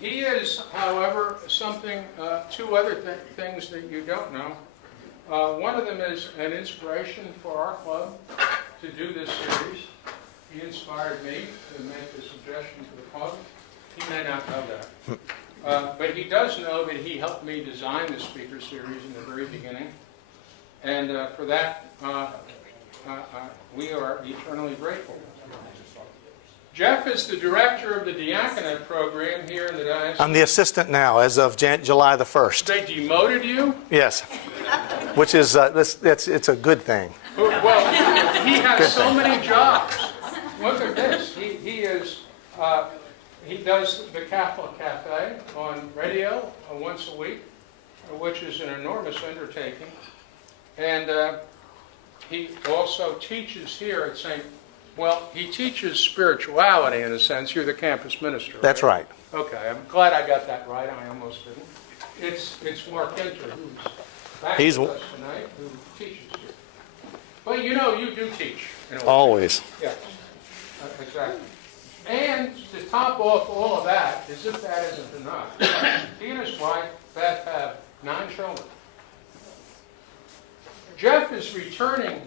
He is, however, two other things that you don't know. One of them is an inspiration for our club to do this series. He inspired me to make the suggestion to the club. He may not know that. But he does know that he helped me design the speaker series in the very beginning. And for that, we are eternally grateful. Jeff is the director of the diaconate program here in the diocese. I'm the assistant now, as of July the 1st. They demoted you? Yes, which is it's a good thing. Well, he has so many jobs. Look at this. He does the Catholic Cafe on radio once a week, which is an enormous undertaking. And he also teaches here at St. Well, he teaches spirituality in a sense. You're the campus minister. That's right. Okay, I'm glad I got that right. I almost didn't. It's Mark Enter who's back with us tonight, who teaches here. But you know, you do teach. Always. Yeah, exactly. And to top off all of that, as if that isn't enough, he and his wife, Beth, have 9 children. Jeff is returning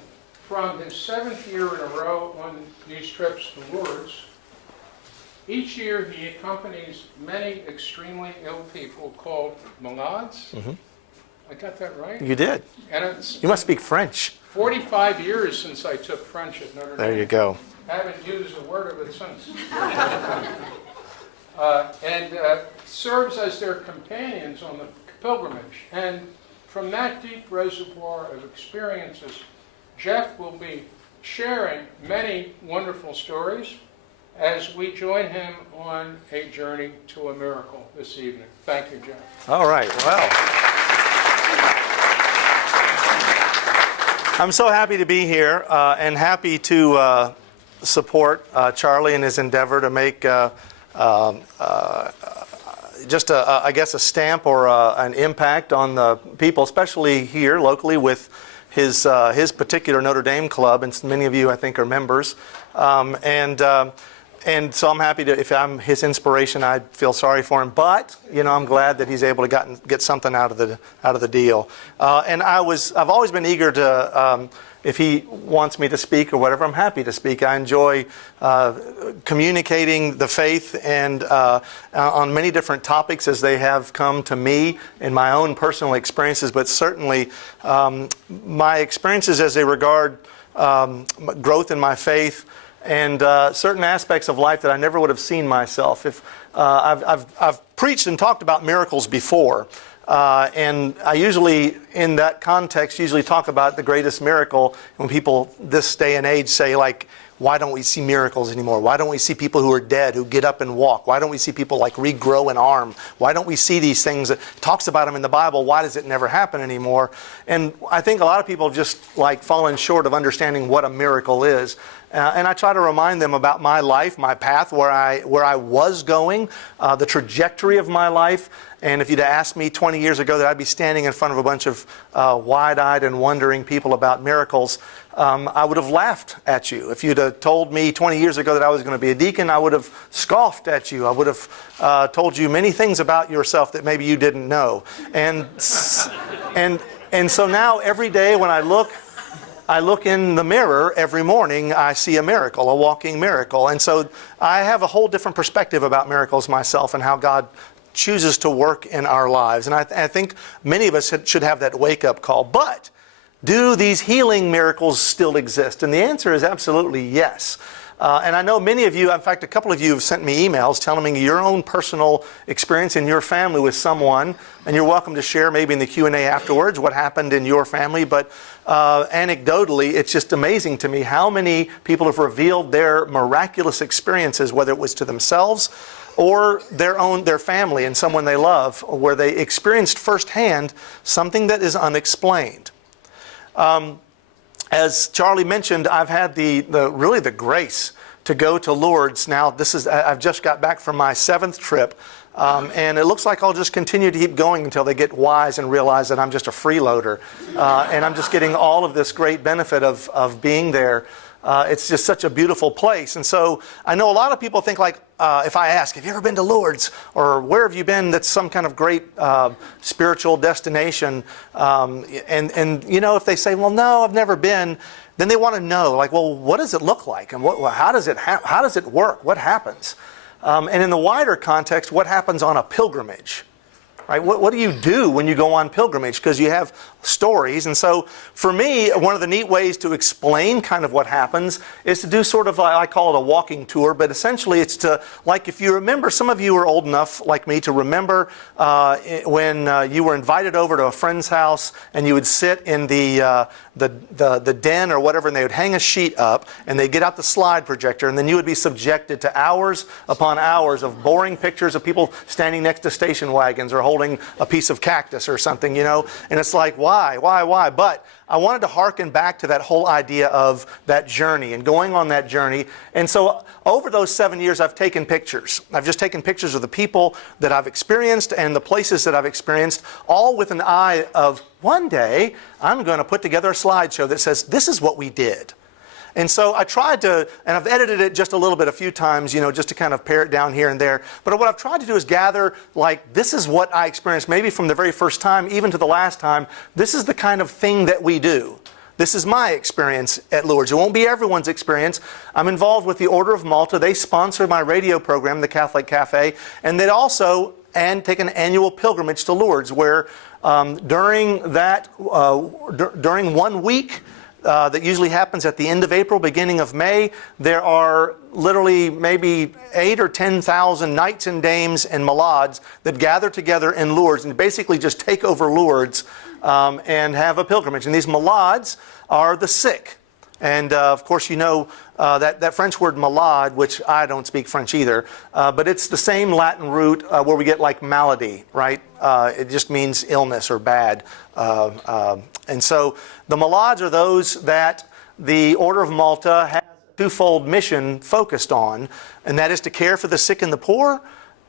from his 7th year in a row on these trips to Lourdes. Each year he accompanies many extremely ill people called malades. Mm-hmm. I got that right? You did. And you must speak French. 45 years since I took French at Notre. There you go. I haven't used a word of it since. And serves as their companions on the pilgrimage. And from that deep reservoir of experiences, Jeff will be sharing many wonderful stories as we join him on a journey to a miracle this evening. Thank you, Jeff. All right. Well, I'm so happy to be here and happy to support Charlie in his endeavor to make just I guess a stamp or an impact on the people, especially here locally with his particular Notre Dame club, and many of you I think are members, and so I'm happy to, if I'm his inspiration, I feel sorry for him, but I'm glad that he's able to get something out of the deal. And I've always been eager to. If he wants me to speak or whatever, I'm happy to speak. I enjoy communicating the faith and on many different topics as they have come to me in my own personal experiences, but certainly my experiences as they regard growth in my faith and certain aspects of life that I never would have seen myself. If I've preached and talked about miracles before. And I usually, in that context, talk about the greatest miracle when people this day and age say, like, why don't we see miracles anymore? Why don't we see people who are dead who get up and walk? Why don't we see people like regrow an arm? Why don't we see these things that talks about them in the Bible? Why does it never happen anymore? And I think a lot of people just like fallen short of understanding what a miracle is. And I try to remind them about my life, my path, where I was going, the trajectory of my life. And if you'd asked me 20 years ago that I'd be standing in front of a bunch of wide-eyed and wondering people about miracles, I would have laughed at you. If you'd have told me 20 years ago that I was going to be a deacon, I would have scoffed at you. I would have told you many things about yourself that maybe you didn't know. And so now every day when I look in the mirror every morning, I see a miracle, a walking miracle. And so I have a whole different perspective about miracles myself and how God chooses to work in our lives. And I think many of us should have that wake-up call. But do these healing miracles still exist? And the answer is absolutely yes. And I know many of you, in fact, a couple of you have sent me emails telling me your own personal experience in your family with someone. And you're welcome to share maybe in the Q&A afterwards what happened in your family. But anecdotally, it's just amazing to me how many people have revealed their miraculous experiences, whether it was to themselves or their family and someone they love, where they experienced firsthand something that is unexplained. As Charlie mentioned, I've had really the grace to go to Lourdes. Now, I've just got back from my 7th trip, and it looks like I'll just continue to keep going until they get wise and realize that I'm just a freeloader, and I'm just getting all of this great benefit of being there. It's just such a beautiful place. And so I know a lot of people think like, if I ask, have you ever been to Lourdes? Or where have you been that's some kind of great spiritual destination? And you know, if they say, well, no, I've never been, then they want to know, like, well, what does it look like? And how does it work? What happens? And in the wider context, what happens on a pilgrimage? Right? What do you do when you go on pilgrimage? Because you have stories. And so for me, one of the neat ways to explain kind of what happens is to do sort of, I call it a walking tour, but essentially it's to, like if you remember, some of you are old enough like me to remember when you were invited over to a friend's house and you would sit in the den or whatever, and they would hang a sheet up and they'd get out the slide projector, and then you would be subjected to hours upon hours of boring pictures of people standing next to station wagons or holding a piece of cactus or something, you know, and it's like, why? But I wanted to hearken back to that whole idea of that journey and going on that journey. And so over those 7 years, I've taken pictures. I've just taken pictures of the people that I've experienced and the places that I've experienced, all with an eye of one day, I'm going to put together a slideshow that says, this is what we did. And so I tried to, and I've edited it just a little bit a few times, you know, just to kind of pare it down here and there. But what I've tried to do is gather, like, this is what I experienced, maybe from the very first time, even to the last time. This is the kind of thing that we do. This is my experience at Lourdes. It won't be everyone's experience. I'm involved with the Order of Malta. They sponsor my radio program, The Catholic Cafe, and they also take an annual pilgrimage to Lourdes, where during 1 week, that usually happens at the end of April, beginning of May, there are literally maybe 8,000 or 10,000 knights and dames and malades that gather together in Lourdes and basically just take over Lourdes and have a pilgrimage. And these malades are the sick. And of course, you know that French word malade, which I don't speak French either, but it's the same Latin root where we get like malady, right? It just means illness or bad. And so the malades are those that the Order of Malta has a twofold mission focused on, and that is to care for the sick and the poor,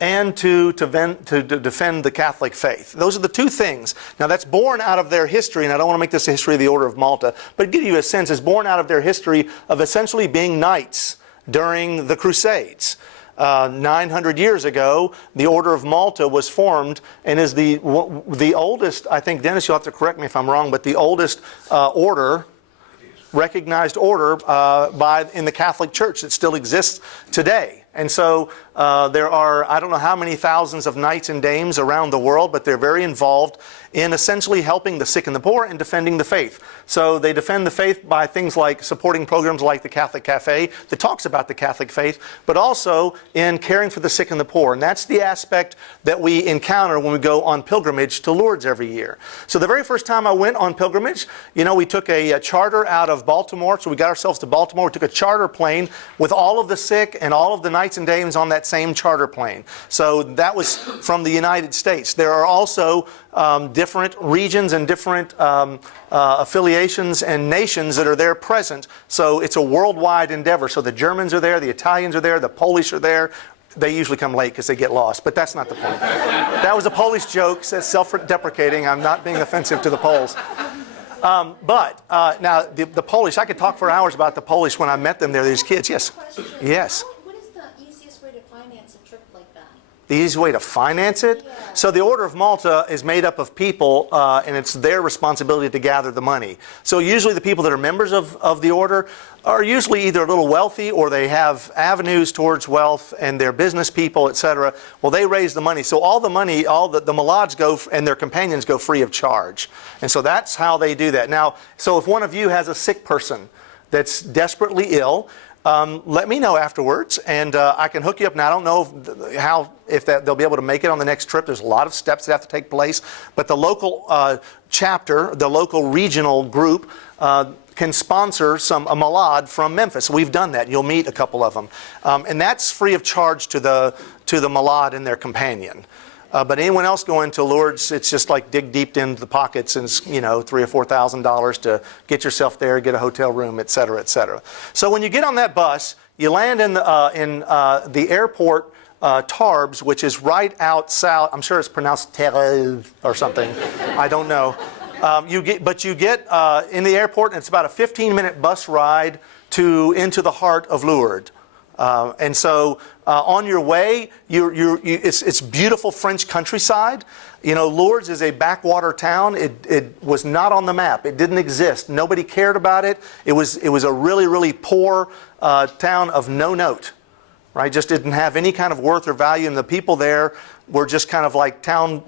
and to defend the Catholic faith. Those are the two things. Now that's born out of their history, and I don't want to make this a history of the Order of Malta, but to give you a sense, it's born out of their history of essentially being knights during the Crusades. 900 years ago, the Order of Malta was formed and is the oldest, I think, Dennis, you'll have to correct me if I'm wrong, but the oldest recognized order in the Catholic Church that still exists today. And so there are, I don't know how many thousands of knights and dames around the world, but they're very involved in essentially helping the sick and the poor and defending the faith. So they defend the faith by things like supporting programs like the Catholic Cafe that talks about the Catholic faith, but also in caring for the sick and the poor. And that's the aspect that we encounter when we go on pilgrimage to Lourdes every year. So the very first time I went on pilgrimage, you know, we took a charter out of Baltimore. So we got ourselves to Baltimore. We took a charter plane with all of the sick and all of the knights and dames on that same charter plane. So that was from the United States. There are also different regions and different affiliations and nations that are there present. So it's a worldwide endeavor. So the Germans are there, the Italians are there, the Polish are there. They usually come late because they get lost, but that's not the point. That was a Polish joke. That's self-deprecating. I'm not being offensive to the Poles. But now the Polish, I could talk for hours about the Polish when I met them there, these kids. Yes. Yes. The easiest way to finance it? Yeah. So the Order of Malta is made up of people, and it's their responsibility to gather the money. So usually the people that are members of the Order are usually either a little wealthy or they have avenues towards wealth and they're business people, etc. Well, they raise the money. So all the money, all the malades go, and their companions go free of charge. And so that's how they do that. Now, so if one of you has a sick person that's desperately ill, let me know afterwards, and I can hook you up. Now, I don't know if they'll be able to make it on the next trip. There's a lot of steps that have to take place. But the local chapter, the local regional group, can sponsor a malade from Memphis. We've done that. You'll meet a couple of them. And that's free of charge to the malade and their companion. But anyone else going to Lourdes, it's just like dig deep into the pockets and, you know, $3,000 or $4,000 to get yourself there, get a hotel room, et cetera, et cetera. So when you get on that bus, you land in the airport Tarbes, which is right out south. I'm sure it's pronounced Terre or something. I don't know. You get in the airport, and it's about a 15-minute bus ride into the heart of Lourdes. And so on your way, it's beautiful French countryside. You know, Lourdes is a backwater town. It was not on the map. It didn't exist. Nobody cared about it. It was a really, really poor town of no note, right? Just didn't have any kind of worth or value, and the people there were just kind of like town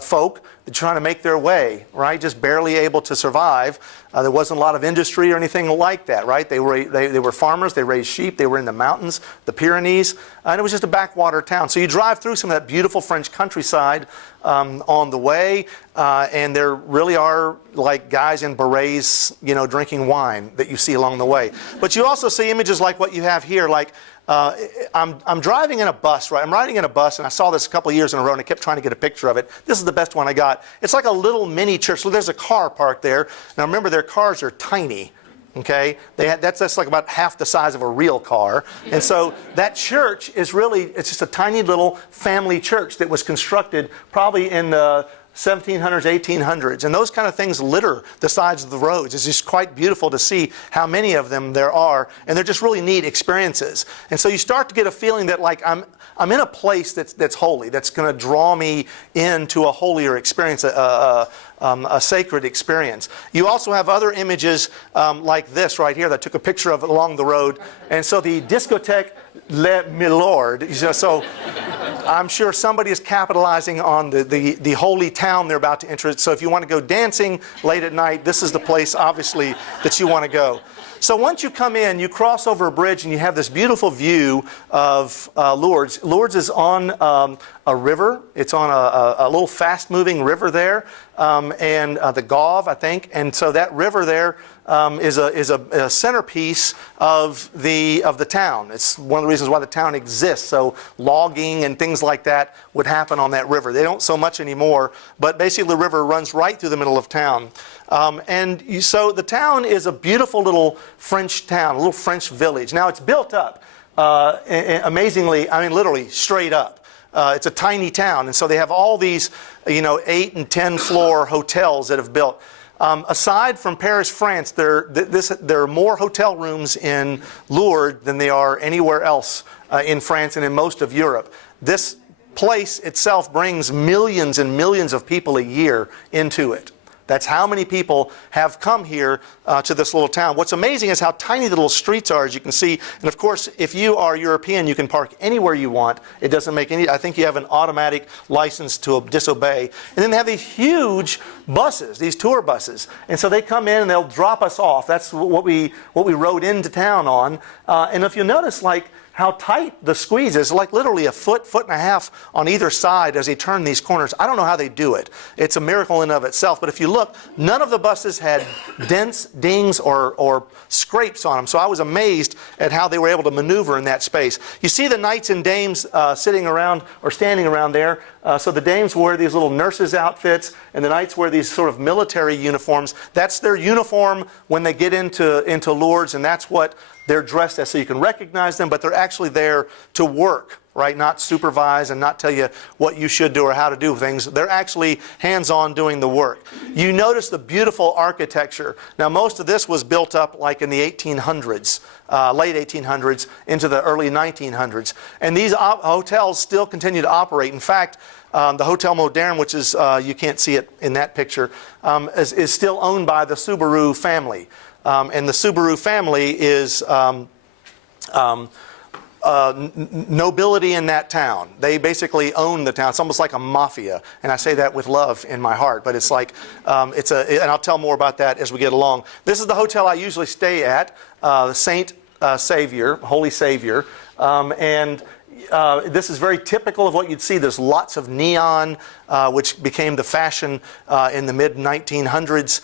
folk trying to make their way, right? Just barely able to survive. There wasn't a lot of industry or anything like that, right? They were farmers. They raised sheep. They were in the mountains, the Pyrenees, and it was just a backwater town. So you drive through some of that beautiful French countryside on the way, and there really are like guys in berets, you know, drinking wine that you see along the way. But you also see images like what you have here, like I'm driving in a bus, right? I'm riding in a bus, and I saw this a couple of years in a row, and I kept trying to get a picture of it. This is the best one I got. It's like a little mini church. So there's a car parked there. Now remember, their cars are tiny. Okay, that's like about half the size of a real car, and so that church is it's just a tiny little family church that was constructed probably in the 1700s, 1800s, and those kind of things litter the sides of the roads. It's just quite beautiful to see how many of them there are, and they're just really neat experiences. And so you start to get a feeling that like I'm in a place that's holy, that's going to draw me into a holier experience, a sacred experience. You also have other images like this right here that I took a picture of along the road. And so the discotheque Le Milord, so I'm sure somebody is capitalizing on the holy town they're about to enter. So if you want to go dancing late at night, this is the place, obviously, that you want to go. So once you come in, you cross over a bridge and you have this beautiful view of Lourdes. Lourdes is on a river. It's on a little fast-moving river there, and the Gauve, I think. And so that river there is a centerpiece of the town. It's one of the reasons why the town exists. So logging and things like that would happen on that river. They don't so much anymore, but basically the river runs right through the middle of town. So the town is a beautiful little French town, a little French village. Now it's built up amazingly, I mean literally straight up. It's a tiny town, and so they have all these, 8 and 10 floor hotels that have built. Aside from Paris, France, there are more hotel rooms in Lourdes than there are anywhere else in France and in most of Europe. This place itself brings millions and millions of people a year into it. That's how many people have come here to this little town. What's amazing is how tiny the little streets are, as you can see. And of course, if you are European, you can park anywhere you want. It doesn't make any, I think you have an automatic license to disobey. And then they have these huge buses, these tour buses. And so they come in and they'll drop us off. That's what we rode into town on. And if you notice, like, how tight the squeeze is, like literally a foot and a half on either side as they turn these corners. I don't know how they do it. It's a miracle in and of itself. But if you look, none of the buses had dents, dings, or scrapes on them. So I was amazed at how they were able to maneuver in that space. You see the knights and dames sitting around or standing around there. So the dames wear these little nurses' outfits, and the knights wear these sort of military uniforms. That's their uniform when they get into Lourdes, and that's what they're dressed as, so you can recognize them, but they're actually there to work, right? Not supervise and not tell you what you should do or how to do things. They're actually hands-on doing the work. You notice the beautiful architecture. Now, most of this was built up like in the 1800s, late 1800s into the early 1900s. And these hotels still continue to operate. In fact, the Hotel Moderne, which is, you can't see it in that picture, is still owned by the Subaru family. And the Subaru family is nobility in that town. They basically own the town. It's almost like a mafia, and I say that with love in my heart. But it's like and I'll tell more about that as we get along. This is the hotel I usually stay at, the Saint Savior, Holy Savior, and this is very typical of what you'd see. There's lots of neon, which became the fashion in the mid-1900s,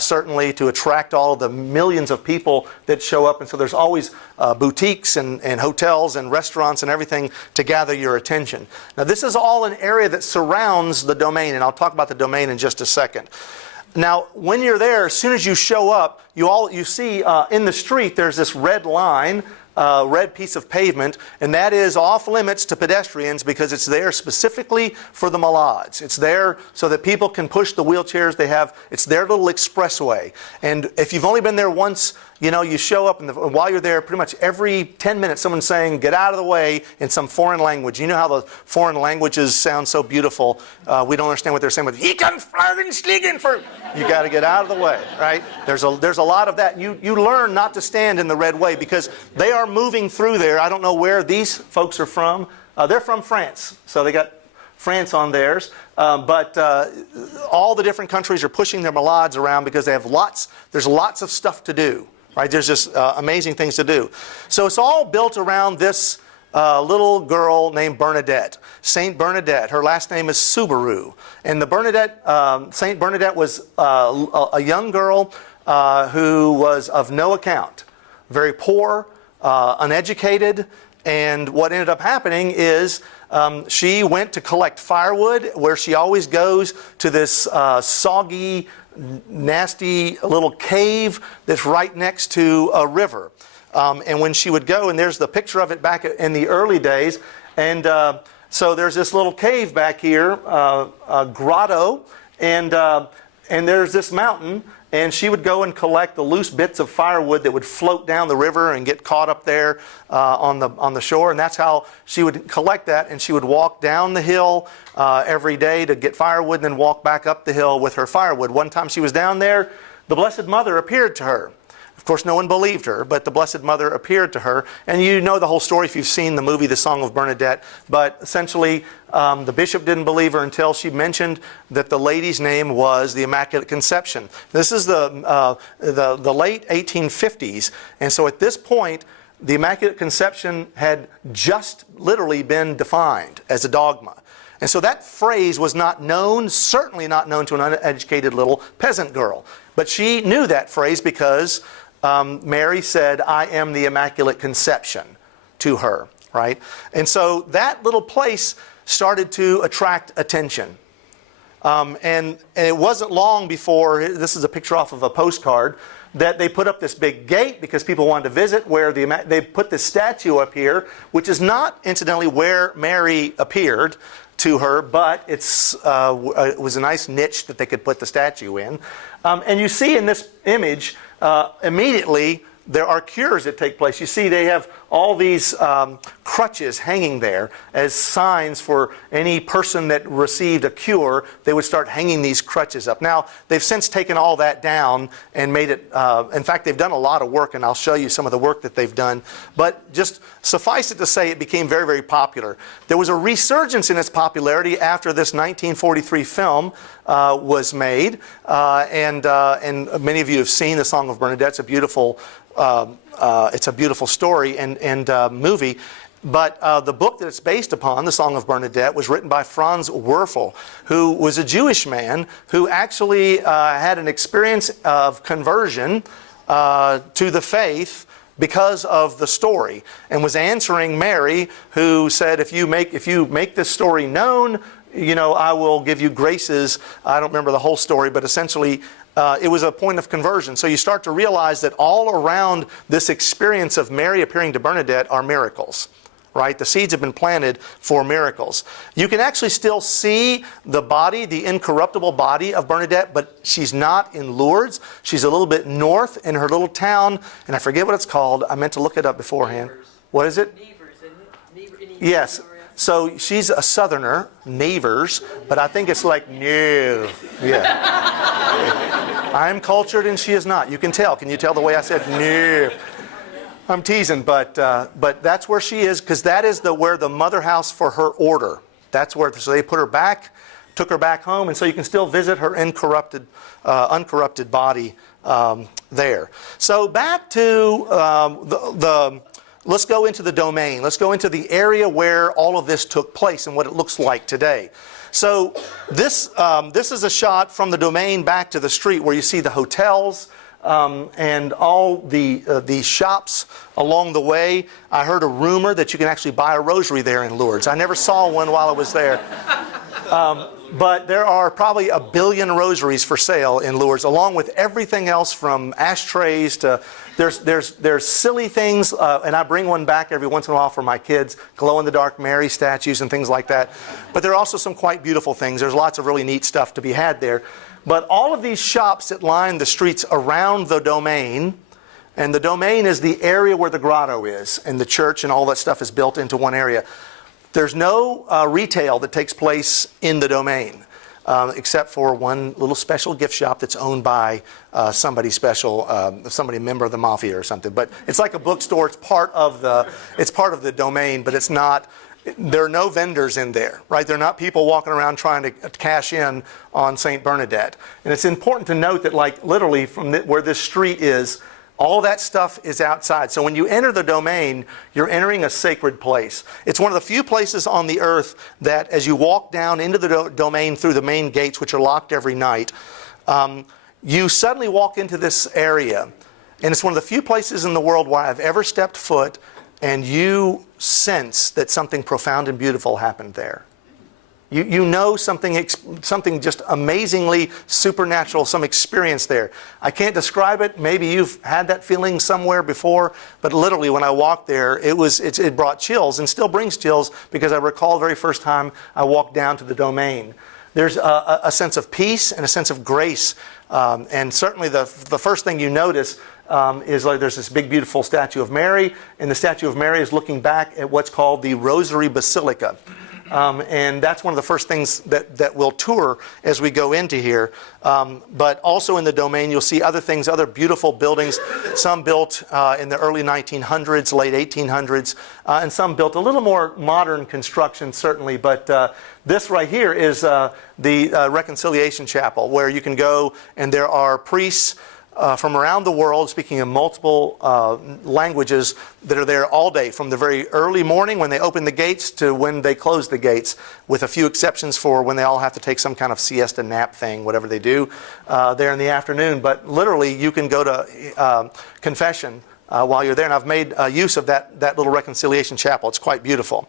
certainly to attract all of the millions of people that show up. And so there's always boutiques and hotels and restaurants and everything to gather your attention. Now, this is all an area that surrounds the domain, and I'll talk about the domain in just a second. Now, when you're there, as soon as you show up, you see in the street there's this red line, red piece of pavement, and that is off limits to pedestrians because it's there specifically for the malades. It's there so that people can push the wheelchairs. It's their little expressway. And if you've only been there once You know, you show up, and while you're there, pretty much every 10 minutes, someone's saying, get out of the way in some foreign language. You know how the foreign languages sound so beautiful. We don't understand what they're saying, but you got to get out of the way, right? There's a lot of that. You learn not to stand in the red way because they are moving through there. I don't know where these folks are from. They're from France, so they got France on theirs. But all the different countries are pushing their malades around because they have there's lots of stuff to do. Right? There's just amazing things to do. So it's all built around this little girl named Bernadette, Saint Bernadette. Her last name is Subaru. And Saint Bernadette was a young girl who was of no account, very poor, uneducated. And what ended up happening is she went to collect firewood, where she always goes to this soggy, nasty little cave that's right next to a river. And when she would go, and there's the picture of it back in the early days, and so there's this little cave back here, a grotto, and there's this mountain, and she would go and collect the loose bits of firewood that would float down the river and get caught up there on the shore, and that's how she would collect that. And she would walk down the hill every day to get firewood, and then walk back up the hill with her firewood. One time she was down there, the Blessed Mother appeared to her. Of course, no one believed her, but the Blessed Mother appeared to her. And you know the whole story if you've seen the movie, The Song of Bernadette. But essentially, the bishop didn't believe her until she mentioned that the lady's name was the Immaculate Conception. This is the late 1850s. And so at this point, the Immaculate Conception had just literally been defined as a dogma. And so that phrase was not known, certainly not known to an uneducated little peasant girl. But she knew that phrase because Mary said, I am the Immaculate Conception to her, right? And so that little place started to attract attention. And it wasn't long before, this is a picture off of a postcard, that they put up this big gate because people wanted to visit, where they put this statue up here, which is not, incidentally, where Mary appeared to her, but it was a nice niche that they could put the statue in. And you see in this image, immediately, there are cures that take place. You see they have all these crutches hanging there as signs for any person that received a cure. They would start hanging these crutches up. Now, they've since taken all that down and made it, in fact, they've done a lot of work, and I'll show you some of the work that they've done. But just suffice it to say, it became very, very popular. There was a resurgence in its popularity after this 1943 film was made. And many of you have seen The Song of Bernadette. It's a beautiful story and movie. But the book that it's based upon, The Song of Bernadette, was written by Franz Werfel, who was a Jewish man who actually had an experience of conversion to the faith because of the story, and was answering Mary, who said, if you make this story known, you know, I will give you graces. I don't remember the whole story, but essentially it was a point of conversion. So you start to realize that all around this experience of Mary appearing to Bernadette are miracles, right? The seeds have been planted for miracles. You can actually still see the body, the incorruptible body of Bernadette, but she's not in Lourdes. She's a little bit north in her little town, and I forget what it's called. I meant to look it up beforehand. Nevers. What is it? Nevers, isn't it? Yes. So she's a southerner, Nevers, but I think it's like, no. Yeah. I'm cultured and she is not. You can tell. Can you tell the way I said, no? I'm teasing, but that's where she is, because that is where the mother house for her order. That's where, so they put her back, took her back home, and so you can still visit her uncorrupted body there. So back to let's go into the domain. Let's go into the area where all of this took place and what it looks like today. So this is a shot from the domain back to the street where you see the hotels and all the shops along the way. I heard a rumor that you can actually buy a rosary there in Lourdes. I never saw one while I was there. But there are probably 1 billion rosaries for sale in Lourdes, along with everything else from ashtrays to there's silly things, and I bring one back every once in a while for my kids, glow-in-the-dark Mary statues and things like that. But there are also some quite beautiful things. There's lots of really neat stuff to be had there. But all of these shops that line the streets around the domain And the domain is the area where the grotto is, and the church and all that stuff is built into one area. There's no retail that takes place in the domain, except for one little special gift shop that's owned by somebody special, somebody a member of the mafia or something. But it's like a bookstore. It's part of the domain, but it's not. There are no vendors in there, right? There are not people walking around trying to cash in on St. Bernadette. And it's important to note that, like, literally from where this street is, all that stuff is outside. So when you enter the domain, you're entering a sacred place. It's one of the few places on the earth that as you walk down into the domain through the main gates, which are locked every night, you suddenly walk into this area. And it's one of the few places in the world where I've ever stepped foot and you sense that something profound and beautiful happened there. You know something just amazingly supernatural, some experience there. I can't describe it. Maybe you've had that feeling somewhere before, but literally when I walked there, it brought chills and still brings chills because I recall the very first time I walked down to the domain. There's a sense of peace and a sense of grace, and certainly the first thing you notice is like there's this big beautiful statue of Mary, and the statue of Mary is looking back at what's called the Rosary Basilica. And that's one of the first things that we'll tour as we go into here. But also in the domain, you'll see other things, other beautiful buildings, some built in the early 1900s, late 1800s, and some built a little more modern construction, certainly. But this right here is the Reconciliation Chapel, where you can go and there are priests from around the world, speaking in multiple languages, that are there all day, from the very early morning when they open the gates to when they close the gates, with a few exceptions for when they all have to take some kind of siesta nap thing, whatever they do, there in the afternoon. But literally, you can go to confession while you're there. And I've made use of that little Reconciliation Chapel. It's quite beautiful.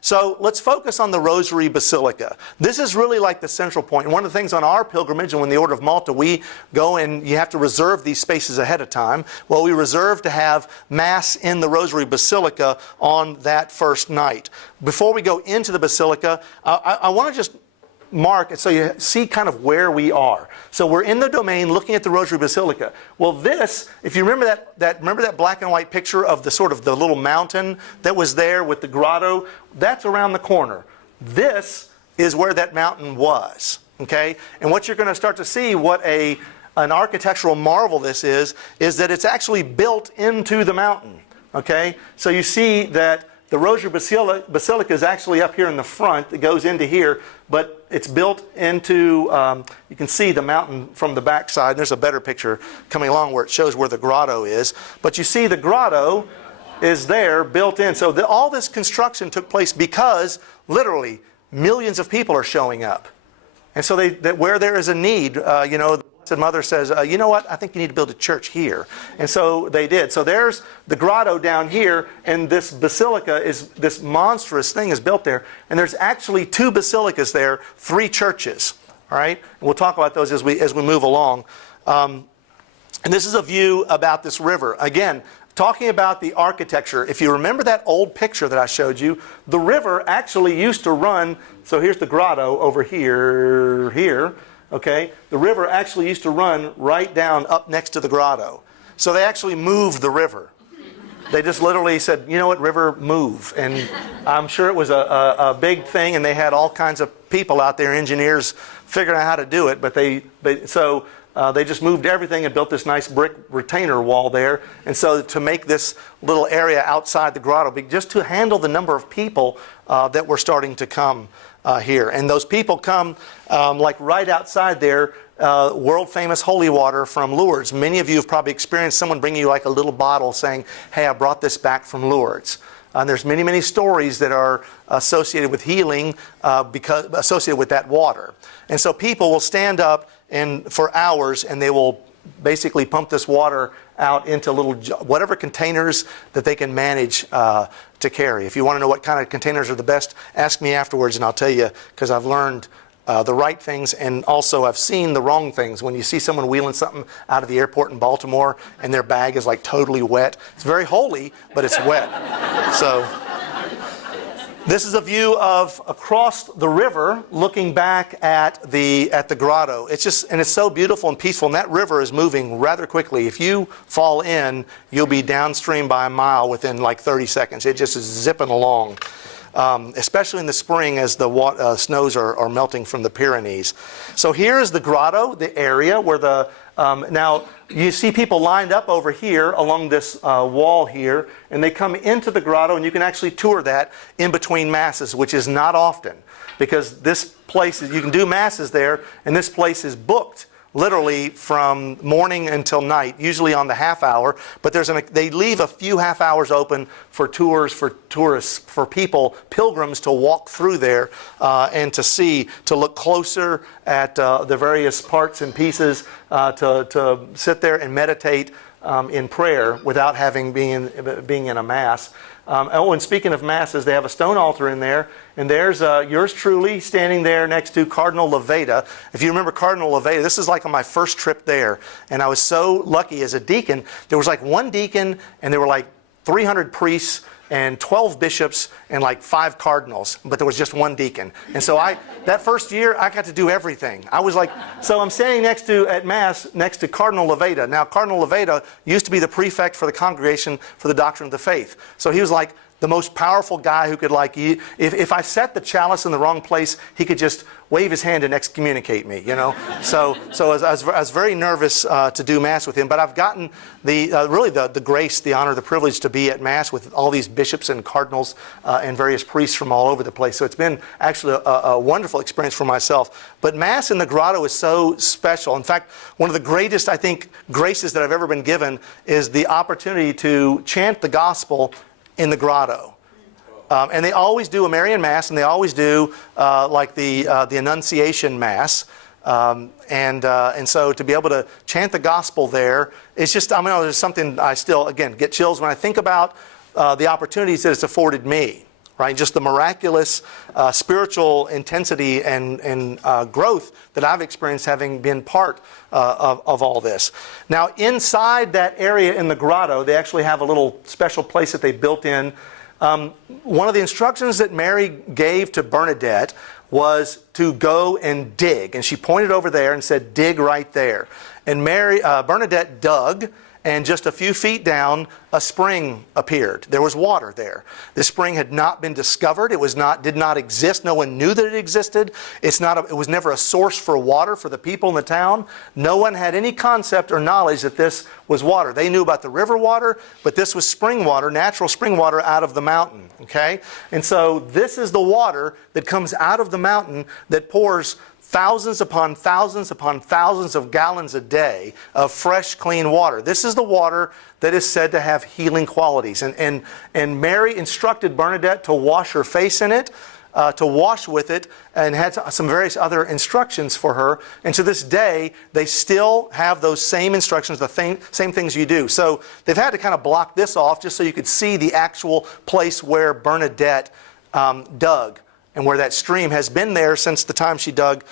So let's focus on the Rosary Basilica. This is really like the central point. And one of the things on our pilgrimage, and when the Order of Malta, we go and you have to reserve these spaces ahead of time. Well, we reserve to have Mass in the Rosary Basilica on that first night. Before we go into the Basilica, I want to just mark it so you see kind of where we are. So we're in the domain looking at the Rosary Basilica. Well, this, if you remember that black and white picture of the sort of the little mountain that was there with the grotto, that's around the corner. This is where that mountain was, okay? And what you're going to start to see, what an architectural marvel this is that it's actually built into the mountain, okay? So you see that the Rosary Basilica is actually up here in the front. It goes into here, but it's built into, you can see the mountain from the backside. And there's a better picture coming along where it shows where the grotto is. But you see the grotto is there, built in. So all this construction took place because, literally, millions of people are showing up. And so where there is a need, the Mother says, you know what, I think you need to build a church here. And so they did. So there's the grotto down here, and this basilica is, this monstrous thing is built there. And there's actually 2 basilicas there, 3 churches. All right? And we'll talk about those as we move along. And this is a view about this river. Again, talking about the architecture, if you remember that old picture that I showed you, the river actually used to run, so here's the grotto over here. Okay, the river actually used to run right down up next to the grotto. So they actually moved the river. They just literally said, you know what, river, move. And I'm sure it was a big thing, and they had all kinds of people out there, engineers, figuring out how to do it. But they just moved everything and built this nice brick retainer wall there. And so to make this little area outside the grotto, just to handle the number of people that were starting to come here. And those people come like right outside there, world famous holy water from Lourdes. Many of you have probably experienced someone bringing you like a little bottle saying, hey, I brought this back from Lourdes. There's many, many stories that are associated with healing associated with that water. And so people will stand up for hours and they will basically pump this water out into little, whatever containers that they can manage to carry. If you want to know what kind of containers are the best, ask me afterwards and I'll tell you, because I've learned the right things, and also I've seen the wrong things. When you see someone wheeling something out of the airport in Baltimore and their bag is like totally wet, it's very holy, but it's wet. So This is a view of across the river, looking back at the grotto. It's just, and it's so beautiful and peaceful. And that river is moving rather quickly. If you fall in, you'll be downstream by a mile within like 30 seconds. It just is zipping along, especially in the spring as the snows are melting from the Pyrenees. So here is the grotto, the area where the now, you see people lined up over here along this wall here, and they come into the grotto, and you can actually tour that in between Masses, which is not often, because this place, you can do Masses there, and this place is booked literally from morning until night, usually on the half hour, but they leave a few half hours open for tours, for tourists, for people, pilgrims to walk through there and to look closer at the various parts and pieces, to sit there and meditate in prayer without having being in a Mass. And speaking of Masses, they have a stone altar in there, and there's yours truly standing there next to Cardinal Leveda. If you remember Cardinal Leveda, this is like on my first trip there, and I was so lucky as a deacon. There was like one deacon, and there were like 300 priests and 12 bishops and like 5 cardinals, but there was just one deacon. And so that first year, I got to do everything. I was like, so I'm standing at Mass next to Cardinal Leveda. Now, Cardinal Leveda used to be the prefect for the Congregation for the Doctrine of the Faith. So he was like the most powerful guy who could if I set the chalice in the wrong place, he could just wave his hand and excommunicate me, you know. So I was very nervous to do Mass with him, but I've gotten the grace, the honor, the privilege to be at Mass with all these bishops and cardinals and various priests from all over the place. So it's been actually a wonderful experience for myself. But Mass in the grotto is so special. In fact, one of the greatest, I think, graces that I've ever been given is the opportunity to chant the gospel in the grotto. And they always do a Marian Mass, and they always do the Annunciation Mass. And so to be able to chant the gospel there, it's just, there's something I still, again, get chills when I think about the opportunities that it's afforded me, right? Just the miraculous spiritual intensity and growth that I've experienced having been part of all this. Now, inside that area in the grotto, they actually have a little special place that they built in. One of the instructions that Mary gave to Bernadette was to go and dig. And she pointed over there and said, dig right there. And Bernadette dug, and just a few feet down, a spring appeared. There was water there. This spring had not been discovered. It did not exist. No one knew that it existed. It was never a source for water for the people in the town. No one had any concept or knowledge that this was water. They knew about the river water, but this was spring water, natural spring water out of the mountain. Okay? And so this is the water that comes out of the mountain that pours thousands upon thousands upon thousands of gallons a day of fresh, clean water. This is the water that is said to have healing qualities. And Mary instructed Bernadette to wash her face in it, to wash with it, and had some various other instructions for her. And to this day, they still have those same instructions, the same things you do. So they've had to kind of block this off just so you could see the actual place where Bernadette dug, and where that stream has been there since the time she dug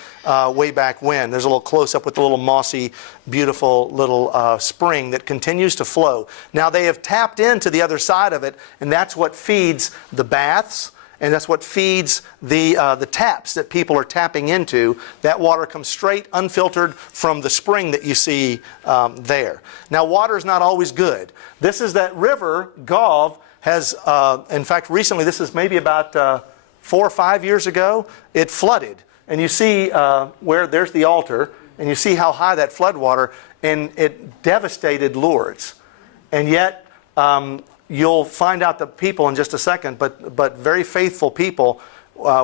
way back when. There's a little close-up with the little mossy, beautiful little spring that continues to flow. Now they have tapped into the other side of it, and that's what feeds the baths, and that's what feeds the taps that people are tapping into. That water comes straight, unfiltered, from the spring that you see there. Now water is not always good. This is that river, Gauve, has, in fact, recently, this is maybe about 4 or 5 years ago, it flooded. And you see where there's the altar, and you see how high that flood water, and it devastated Lourdes. And yet, you'll find out the people in just a second, but very faithful people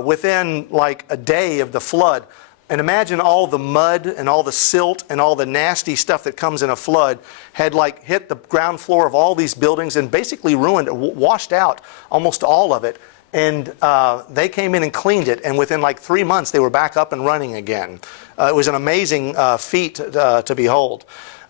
within like a day of the flood. And imagine all the mud and all the silt and all the nasty stuff that comes in a flood had like hit the ground floor of all these buildings and basically ruined, washed out almost all of it. And they came in and cleaned it, and within like 3 months they were back up and running again. It was an amazing feat to behold.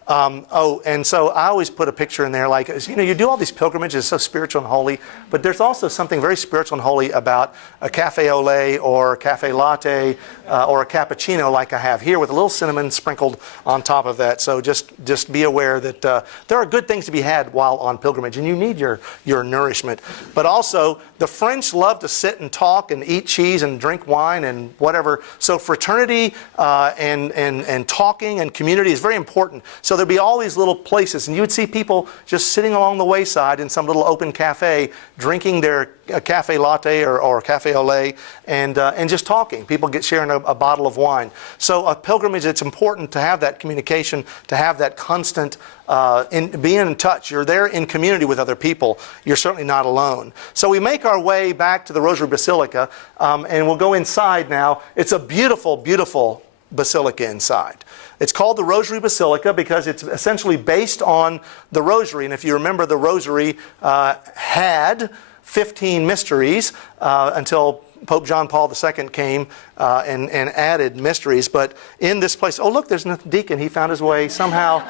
And so I always put a picture in there like, you do all these pilgrimages, it's so spiritual and holy, but there's also something very spiritual and holy about a cafe au lait or a cafe latte or a cappuccino like I have here with a little cinnamon sprinkled on top of that. So just be aware that there are good things to be had while on pilgrimage, and you need your nourishment. But also, the French love to sit and talk and eat cheese and drink wine and whatever. So fraternity and talking and community is very important. So there'd be all these little places, and you would see people just sitting along the wayside in some little open cafe, drinking their cafe latte or cafe au lait, and just talking. People sharing a bottle of wine. So a pilgrimage, it's important to have that communication, to have that constant being in touch. You're there in community with other people. You're certainly not alone. So we make our way back to the Rosary Basilica, and we'll go inside now. It's a beautiful, beautiful basilica inside. It's called the Rosary Basilica because it's essentially based on the Rosary. And if you remember, the Rosary had 15 mysteries until Pope John Paul II came and added mysteries. But in this place, oh look, there's a deacon. He found his way somehow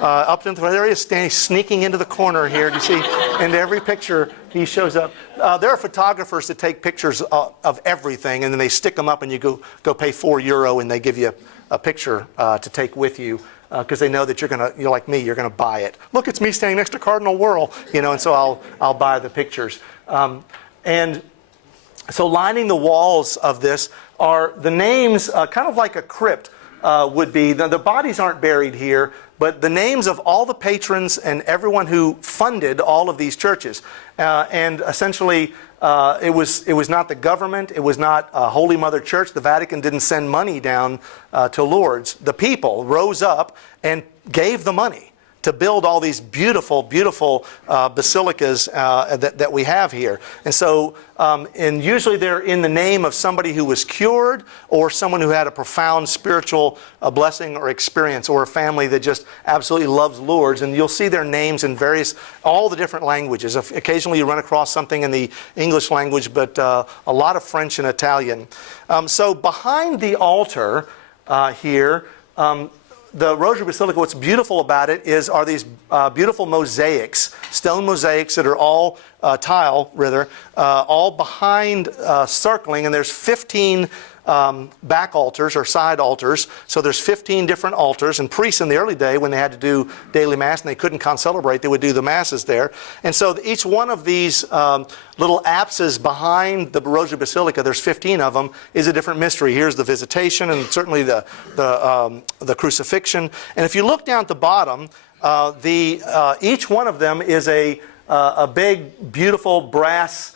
up into the area, standing, sneaking into the corner here. Do you see? In every picture, he shows up. There are photographers that take pictures of everything, and then they stick them up, and you go pay €4, and they give you a picture to take with you. Because they know that you're like me, you're gonna buy it. Look, it's me standing next to Cardinal Wuerl, and so I'll buy the pictures. And so lining the walls of this are the names, kind of like a crypt would be. The bodies aren't buried here, but the names of all the patrons and everyone who funded all of these churches. And essentially, it was not the government, it was not Holy Mother Church. The Vatican didn't send money down to Lourdes. The people rose up and gave the money to build all these beautiful, beautiful basilicas that we have here. And so, and usually they're in the name of somebody who was cured or someone who had a profound spiritual blessing or experience, or a family that just absolutely loves Lourdes. And you'll see their names in all the different languages. Occasionally you run across something in the English language, but a lot of French and Italian. So behind the altar here, the Rosary Basilica, what's beautiful about it are these beautiful mosaics, stone mosaics that are all tile, rather, all behind circling, and there's 15 back altars or side altars. So there's 15 different altars, and priests in the early day, when they had to do daily mass and they couldn't concelebrate, they would do the masses there. And so each one of these little apses behind the Rosary Basilica, there's 15 of them, is a different mystery. Here's the Visitation, and certainly the Crucifixion. And if you look down at the bottom, each one of them is a big, beautiful brass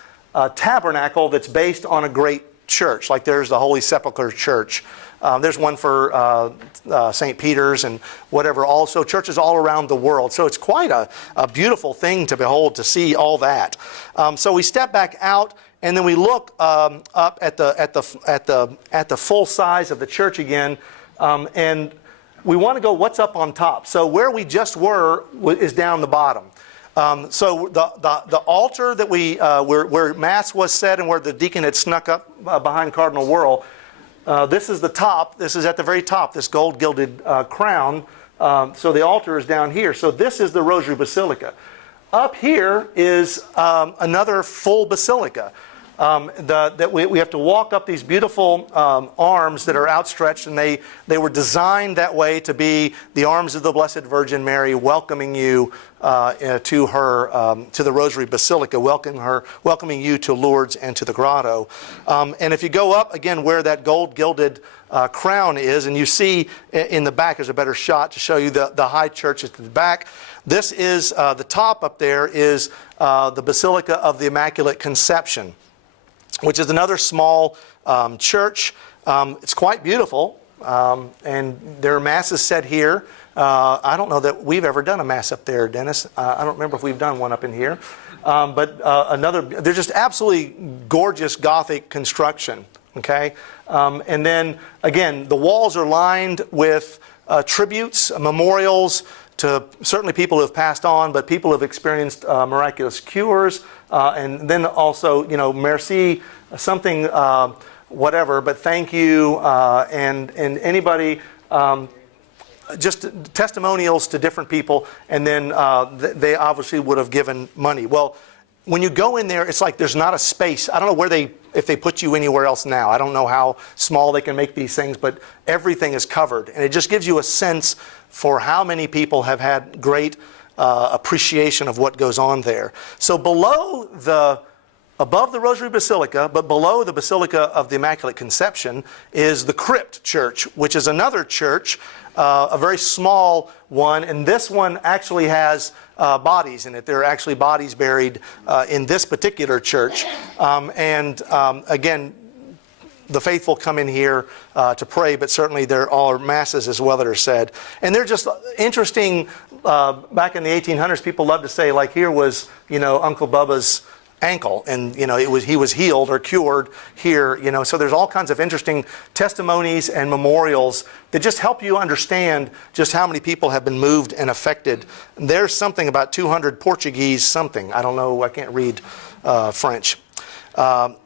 tabernacle that's based on a great church. Like there's the Holy Sepulchre Church. There's one for St. Peter's and whatever. Also churches all around the world. So it's quite a beautiful thing to behold, to see all that. So we step back out, and then we look up at the full size of the church again, and we want to go what's up on top. So where we just were is down the bottom. So the altar that where Mass was said and where the deacon had snuck up behind Cardinal Wuerl, this is the top. This is at the very top, this gold gilded crown. So the altar is down here. So this is the Rosary Basilica. Up here is another full basilica. That we have to walk up these beautiful arms that are outstretched, and they were designed that way to be the arms of the Blessed Virgin Mary welcoming you to the Rosary Basilica, welcoming you to Lourdes and to the grotto. And if you go up again where that gold gilded crown is, and you see in the back, there's a better shot to show you the high church at the back. This is the top up there is the Basilica of the Immaculate Conception, which is another small church. It's quite beautiful, and there are masses said here. I don't know that we've ever done a mass up there, Dennis. I don't remember if we've done one up in here. But they're just absolutely gorgeous Gothic construction, okay? And then, again, the walls are lined with tributes, memorials to certainly people who have passed on, but people who have experienced miraculous cures, and then also, merci, something, whatever, but thank you, and anybody just testimonials to different people, and then they obviously would have given money. Well, when you go in there, it's like there's not a space. I don't know if they put you anywhere else now. I don't know how small they can make these things, but everything is covered. And it just gives you a sense for how many people have had great appreciation of what goes on there. So above the Rosary Basilica, but below the Basilica of the Immaculate Conception, is the Crypt Church, which is another church, a very small one. And this one actually has bodies in it. There are actually bodies buried in this particular church. Again, the faithful come in here to pray, but certainly there are masses as well that are said. And they're just interesting. Back in the 1800s, people loved to say, like, here was, Uncle Bubba's ankle, and he was healed or cured here. So there's all kinds of interesting testimonies and memorials that just help you understand just how many people have been moved and affected. There's something about 200 Portuguese something. I don't know. I can't read French.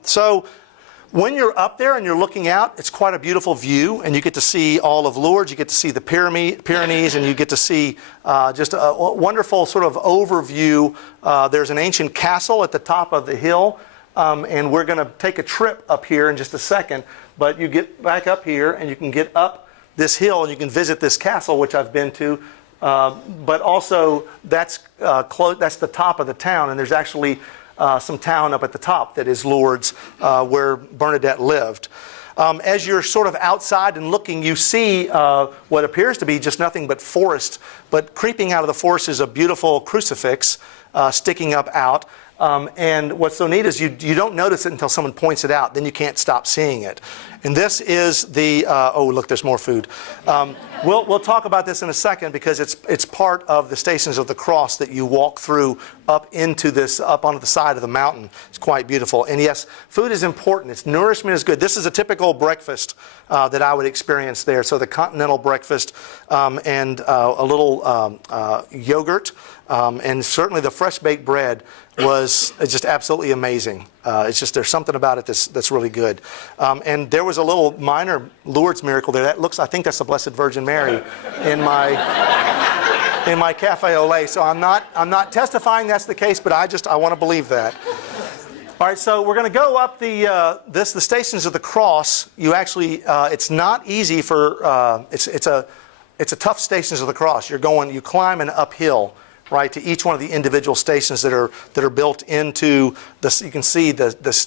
So when you're up there and you're looking out, it's quite a beautiful view, and you get to see all of Lourdes, you get to see the Pyrenees, and you get to see just a wonderful sort of overview. There's an ancient castle at the top of the hill, and we're going to take a trip up here in just a second, but you get back up here and you can get up this hill and you can visit this castle, which I've been to, but also that's the top of the town, and there's actually some town up at the top that is Lourdes, where Bernadette lived. As you're sort of outside and looking, you see what appears to be just nothing but forest, but creeping out of the forest is a beautiful crucifix sticking up out. And what's so neat is you don't notice it until someone points it out. Then you can't stop seeing it. And this is the, oh, look, there's more food. We'll talk about this in a second, because it's part of the Stations of the Cross that you walk through up onto the side of the mountain. It's quite beautiful. And yes, food is important. Its nourishment is good. This is a typical breakfast that I would experience there. So the continental breakfast and a little yogurt. And certainly the fresh baked bread was just absolutely amazing. It's just, there's something about it that's really good. And there was a little minor Lourdes miracle there. I think that's the Blessed Virgin Mary in my cafe au lait. So I'm not testifying that's the case, but I want to believe that. All right, so we're going to go up the Stations of the Cross. You actually, it's not easy for, it's a tough Stations of the Cross. You climb an uphill, right, to each one of the individual stations that are built into this. You can see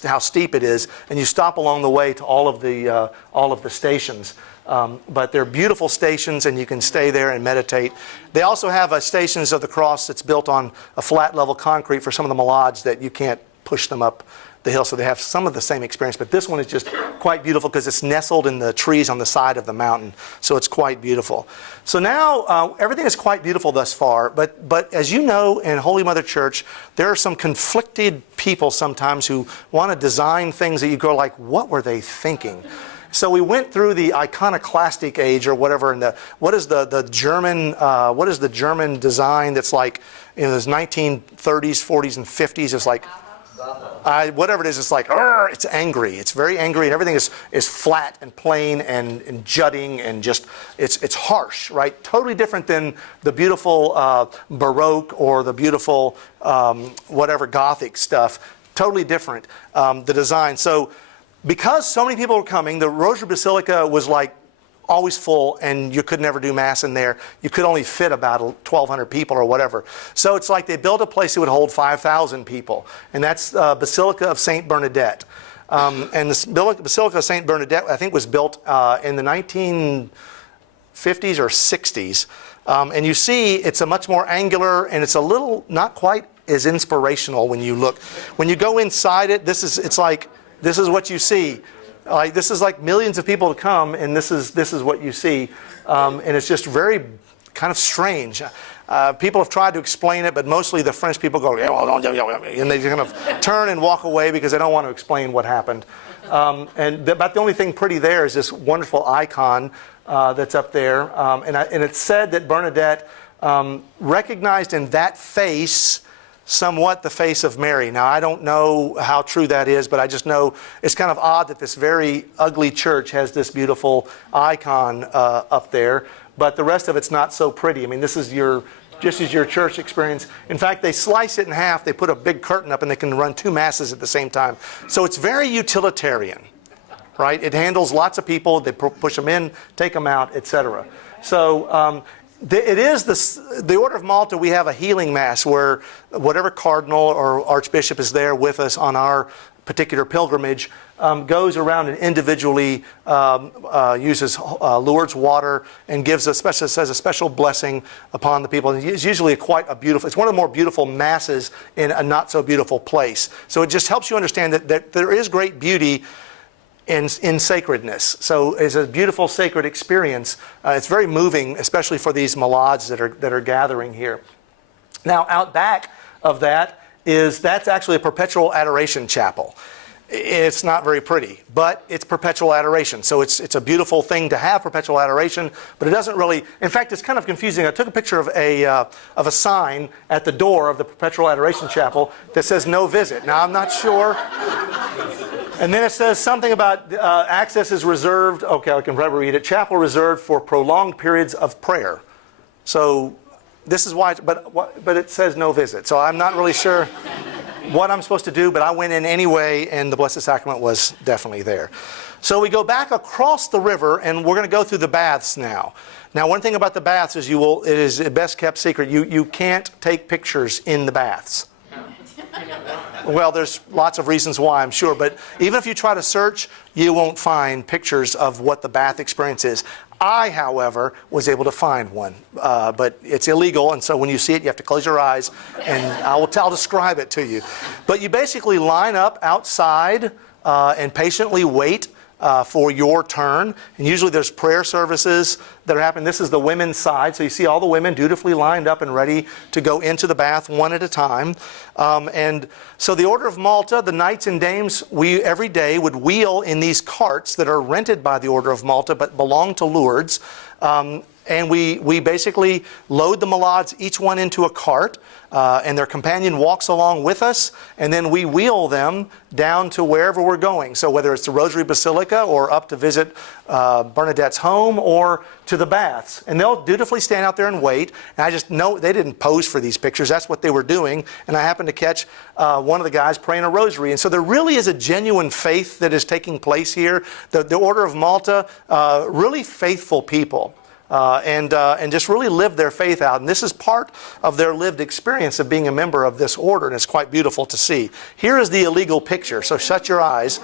how steep it is, and you stop along the way to all of the stations. But they're beautiful stations, and you can stay there and meditate. They also have a Stations of the Cross that's built on a flat level concrete for some of the malades that you can't push them up the hill, so they have some of the same experience. But this one is just quite beautiful because it's nestled in the trees on the side of the mountain, so it's quite beautiful. So now everything is quite beautiful thus far, but as you know, in Holy Mother Church, there are some conflicted people sometimes who want to design things that you go like, what were they thinking? So we went through the iconoclastic age or whatever, and what is the German design that's like in the 1930s, 40s, and 50s? It's like whatever it is, it's like, it's angry. It's very angry, and everything is flat and plain and jutting, and just it's harsh, right? Totally different than the beautiful Baroque or the beautiful whatever Gothic stuff. Totally different, the design. So because so many people were coming, the Rosary Basilica was like always full, and you could never do Mass in there. You could only fit about 1,200 people or whatever. So it's like they built a place that would hold 5,000 people, and that's Basilica of St. Bernadette. And the Basilica of St. Bernadette, I think, was built in the 1950s or 60s. And you see it's a much more angular, and it's a little, not quite as inspirational when you look. When you go inside it, this is what you see. This is like millions of people to come, and this is what you see, and it's just very kind of strange. People have tried to explain it, but mostly the French people go, and they kind of turn and walk away because they don't want to explain what happened. But the only thing pretty there is this wonderful icon that's up there, and it's said that Bernadette recognized in that face somewhat the face of Mary. Now, I don't know how true that is, but I just know it's kind of odd that this very ugly church has this beautiful icon up there. but the rest of it's not so pretty. I mean, this is just as your church experience. In fact, they slice it in half, they put a big curtain up, and they can run 2 masses at the same time. So it's very utilitarian, right? It handles lots of people. They push them in, take them out, etc. So it is the Order of Malta. We have a healing mass where whatever cardinal or archbishop is there with us on our particular pilgrimage goes around and individually uses Lourdes water and says a special blessing upon the people. And it's usually it's one of the more beautiful masses in a not so beautiful place. So it just helps you understand that there is great beauty in sacredness. So it's a beautiful sacred experience. It's very moving, especially for these malades that are gathering here. Now, out back of that's actually a perpetual adoration chapel. It's not very pretty, but it's perpetual adoration. So it's a beautiful thing to have perpetual adoration, but it doesn't really. In fact, it's kind of confusing. I took a picture of a sign at the door of the perpetual adoration chapel that says "No visit." Now I'm not sure. And then it says something about access is reserved. Okay, I can probably read it. Chapel reserved for prolonged periods of prayer. So this is why, but it says no visit. So I'm not really sure what I'm supposed to do, but I went in anyway, and the Blessed Sacrament was definitely there. So we go back across the river, and we're going to go through the baths now. Now, one thing about the baths is it is a best kept secret. You can't take pictures in the baths. Well, there's lots of reasons why, I'm sure, but even if you try to search, you won't find pictures of what the bath experience is. I, however, was able to find one, but it's illegal, and so when you see it, you have to close your eyes, and I'll describe it to you. But you basically line up outside and patiently wait for your turn. And usually there's prayer services that are happening. This is the women's side, so you see all the women dutifully lined up and ready to go into the bath one at a time. And so the Order of Malta, the knights and dames, we every day would wheel in these carts that are rented by the Order of Malta but belong to Lourdes. And we basically load the malades, each one into a cart, and their companion walks along with us, and then we wheel them down to wherever we're going. So whether it's the Rosary Basilica or up to visit Bernadette's home or to the baths. And they'll dutifully stand out there and wait. And I just know they didn't pose for these pictures. That's what they were doing. And I happened to catch one of the guys praying a rosary. And so there really is a genuine faith that is taking place here. The Order of Malta, really faithful people. And just really live their faith out. And this is part of their lived experience of being a member of this order, and it's quite beautiful to see. Here is the illegal picture, so shut your eyes.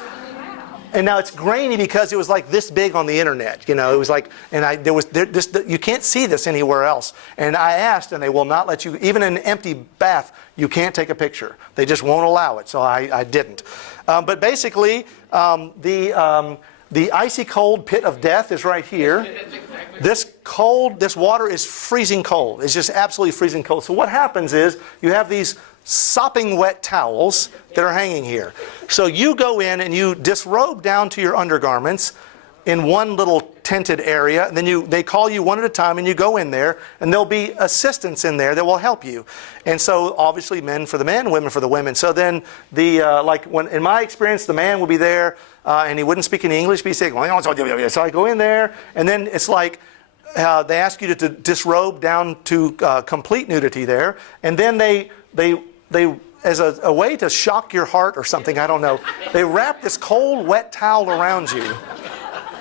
And now it's grainy because it was like this big on the internet. You know, it was like, and you can't see this anywhere else. And I asked, and they will not let you, even in an empty bath, you can't take a picture. They just won't allow it, so I didn't. But basically, the icy cold pit of death is right here. This water is freezing cold. It's just absolutely freezing cold. So what happens is you have these sopping wet towels that are hanging here. So you go in and you disrobe down to your undergarments in one little tented area. And then they call you one at a time, and you go in there, and there'll be assistants in there that will help you. And so obviously men for the men, women for the women. So then in my experience, the man would be there, and he wouldn't speak any English, but he'd say, so I go in there, and then it's like they ask you to disrobe down to complete nudity there, and then they as a way to shock your heart or something, I don't know, they wrap this cold, wet towel around you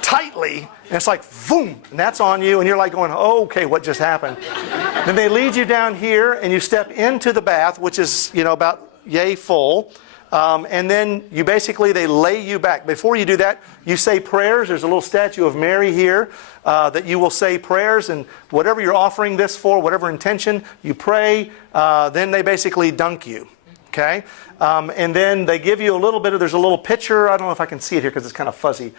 tightly, and it's like, boom, and that's on you, and you're like going, oh, okay, what just happened? Then they lead you down here, and you step into the bath, which is, about yay full, and then they lay you back. Before you do that, you say prayers. There's a little statue of Mary here that you will say prayers, and whatever you're offering this for, whatever intention, you pray, then they basically dunk you. Okay? And then they give you there's a little pitcher. I don't know if I can see it here because it's kind of fuzzy.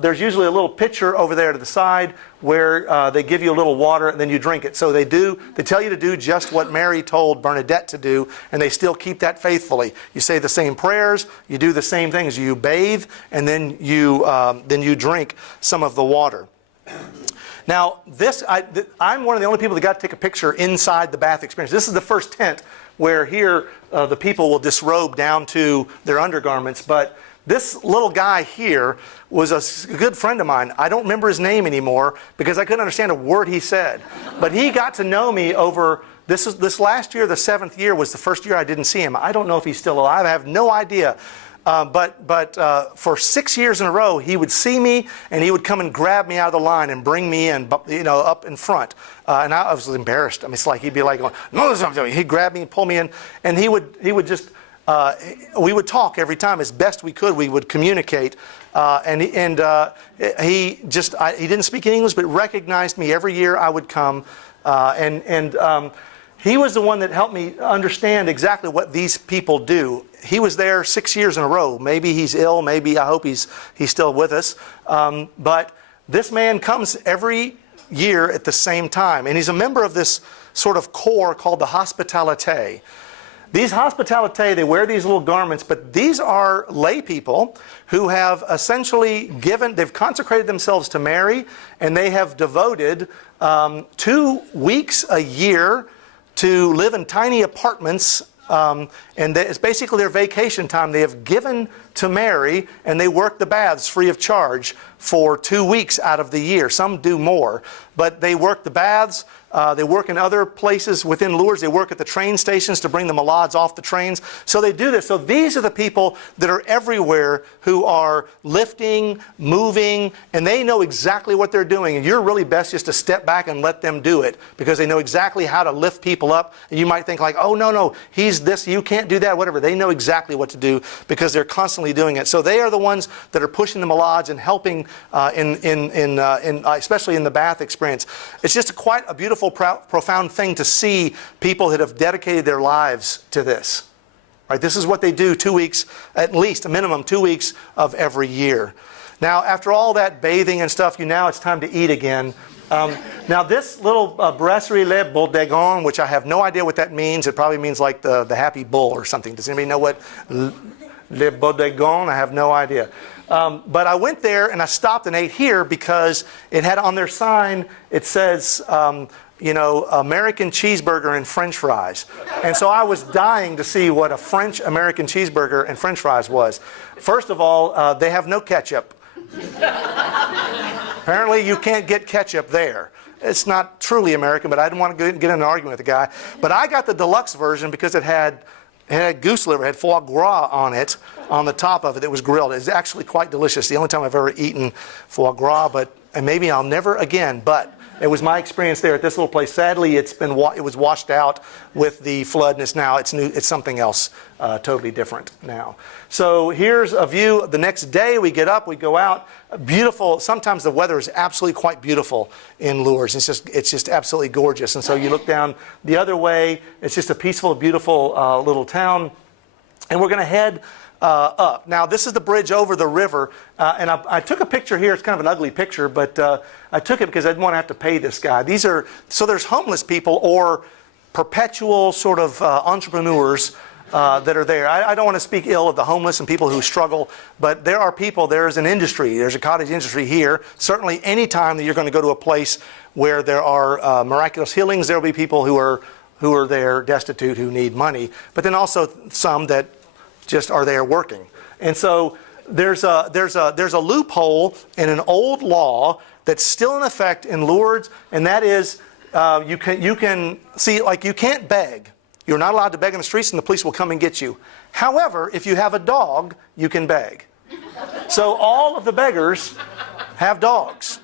There's usually a little pitcher over there to the side where they give you a little water and then you drink it. So they tell you to do just what Mary told Bernadette to do, and they still keep that faithfully. You say the same prayers, you do the same things. You bathe, and then you drink some of the water. Now, I'm one of the only people that got to take a picture inside the bath experience. This is the first tent where here the people will disrobe down to their undergarments, but This little guy here was a good friend of mine. I don't remember his name anymore because I couldn't understand a word he said. But he got to know me over, this last year, the 7th year, was the first year I didn't see him. I don't know if he's still alive. I have no idea. But for 6 years in a row, he would see me and he would come and grab me out of the line and bring me in, up in front. And I was embarrassed. I mean, it's like he'd be like, no, he'd grab me and pull me in, and he would just. We would talk every time as best we could. We would communicate, he didn't speak English, but recognized me every year I would come, he was the one that helped me understand exactly what these people do. He was there 6 years in a row. Maybe he's ill. Maybe I hope he's still with us. But this man comes every year at the same time, and he's a member of this sort of corps called the Hospitalite. These Hospitalite, they wear these little garments, but these are lay people who have essentially they've consecrated themselves to Mary, and they have devoted 2 weeks a year to live in tiny apartments, and it's basically their vacation time. They have given to Mary, and they work the baths free of charge for 2 weeks out of the year. Some do more, but they work the baths. They work in other places within Lourdes. They work at the train stations to bring the malades off the trains. So they do this. So these are the people that are everywhere who are lifting, moving, and they know exactly what they're doing. And you're really best just to step back and let them do it, because they know exactly how to lift people up. And you might think like, oh, no, he's this, you can't do that, whatever. They know exactly what to do because they're constantly doing it. So they are the ones that are pushing the malades and helping especially in the bath experience. It's just quite a beautiful, profound thing to see people that have dedicated their lives to this. Right? This is what they do 2 weeks, at least a minimum 2 weeks of every year. Now, after all that bathing and stuff, now it's time to eat again. Now, this little brasserie le bodegon, which I have no idea what that means. It probably means like the happy bull or something. Does anybody know what le bodegon? I have no idea. But I went there and I stopped and ate here because it had on their sign, it says, American cheeseburger and French fries. And so I was dying to see what a French American cheeseburger and French fries was. First of all, they have no ketchup. Apparently you can't get ketchup there. It's not truly American, but I didn't want to get in an argument with the guy. But I got the deluxe version because it had goose liver, it had foie gras on it, on the top of it. It was grilled. It's actually quite delicious. The only time I've ever eaten foie gras, and maybe I'll never again, but it was my experience there at this little place. Sadly, it was washed out with the flood, and it's new. It's something else, totally different now. So here's a view. The next day we get up, we go out. Beautiful. Sometimes the weather is absolutely quite beautiful in Lourdes. It's just absolutely gorgeous. And so you look down the other way. It's just a peaceful, beautiful little town. And we're going to head up. Now, this is the bridge over the river, and I took a picture here. It's kind of an ugly picture, but I took it because I didn't want to have to pay this guy. So there's homeless people or perpetual sort of entrepreneurs that are there. I don't want to speak ill of the homeless and people who struggle, but there are people, there's an industry, there's a cottage industry here. Certainly any time that you're going to go to a place where there are miraculous healings, there will be people who are there destitute, who need money, but then also some that just are there working. And so there's a loophole in an old law that's still in effect in Lourdes, and that is you can see, like, you can't beg. You're not allowed to beg in the streets, and the police will come and get you. However, if you have a dog, you can beg. So all of the beggars have dogs.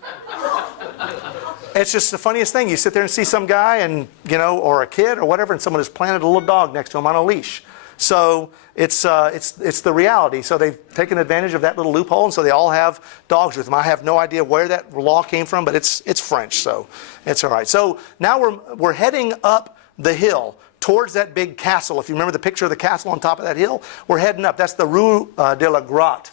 It's just the funniest thing. You sit there and see some guy, and or a kid or whatever, and someone has planted a little dog next to him on a leash. So it's the reality. So they've taken advantage of that little loophole, and so they all have dogs with them. I have no idea where that law came from, but it's French, so it's all right. So now we're heading up the hill towards that big castle. If you remember the picture of the castle on top of that hill, we're heading up. That's the Rue de la Grotte,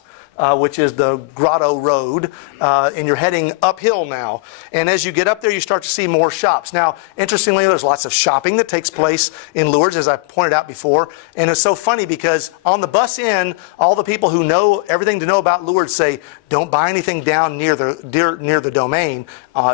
which is the Grotto Road, and you're heading uphill now. And as you get up there, you start to see more shops. Now, interestingly, there's lots of shopping that takes place in Lourdes, as I pointed out before. And it's so funny because on the bus in, all the people who know everything to know about Lourdes say, don't buy anything down near the domain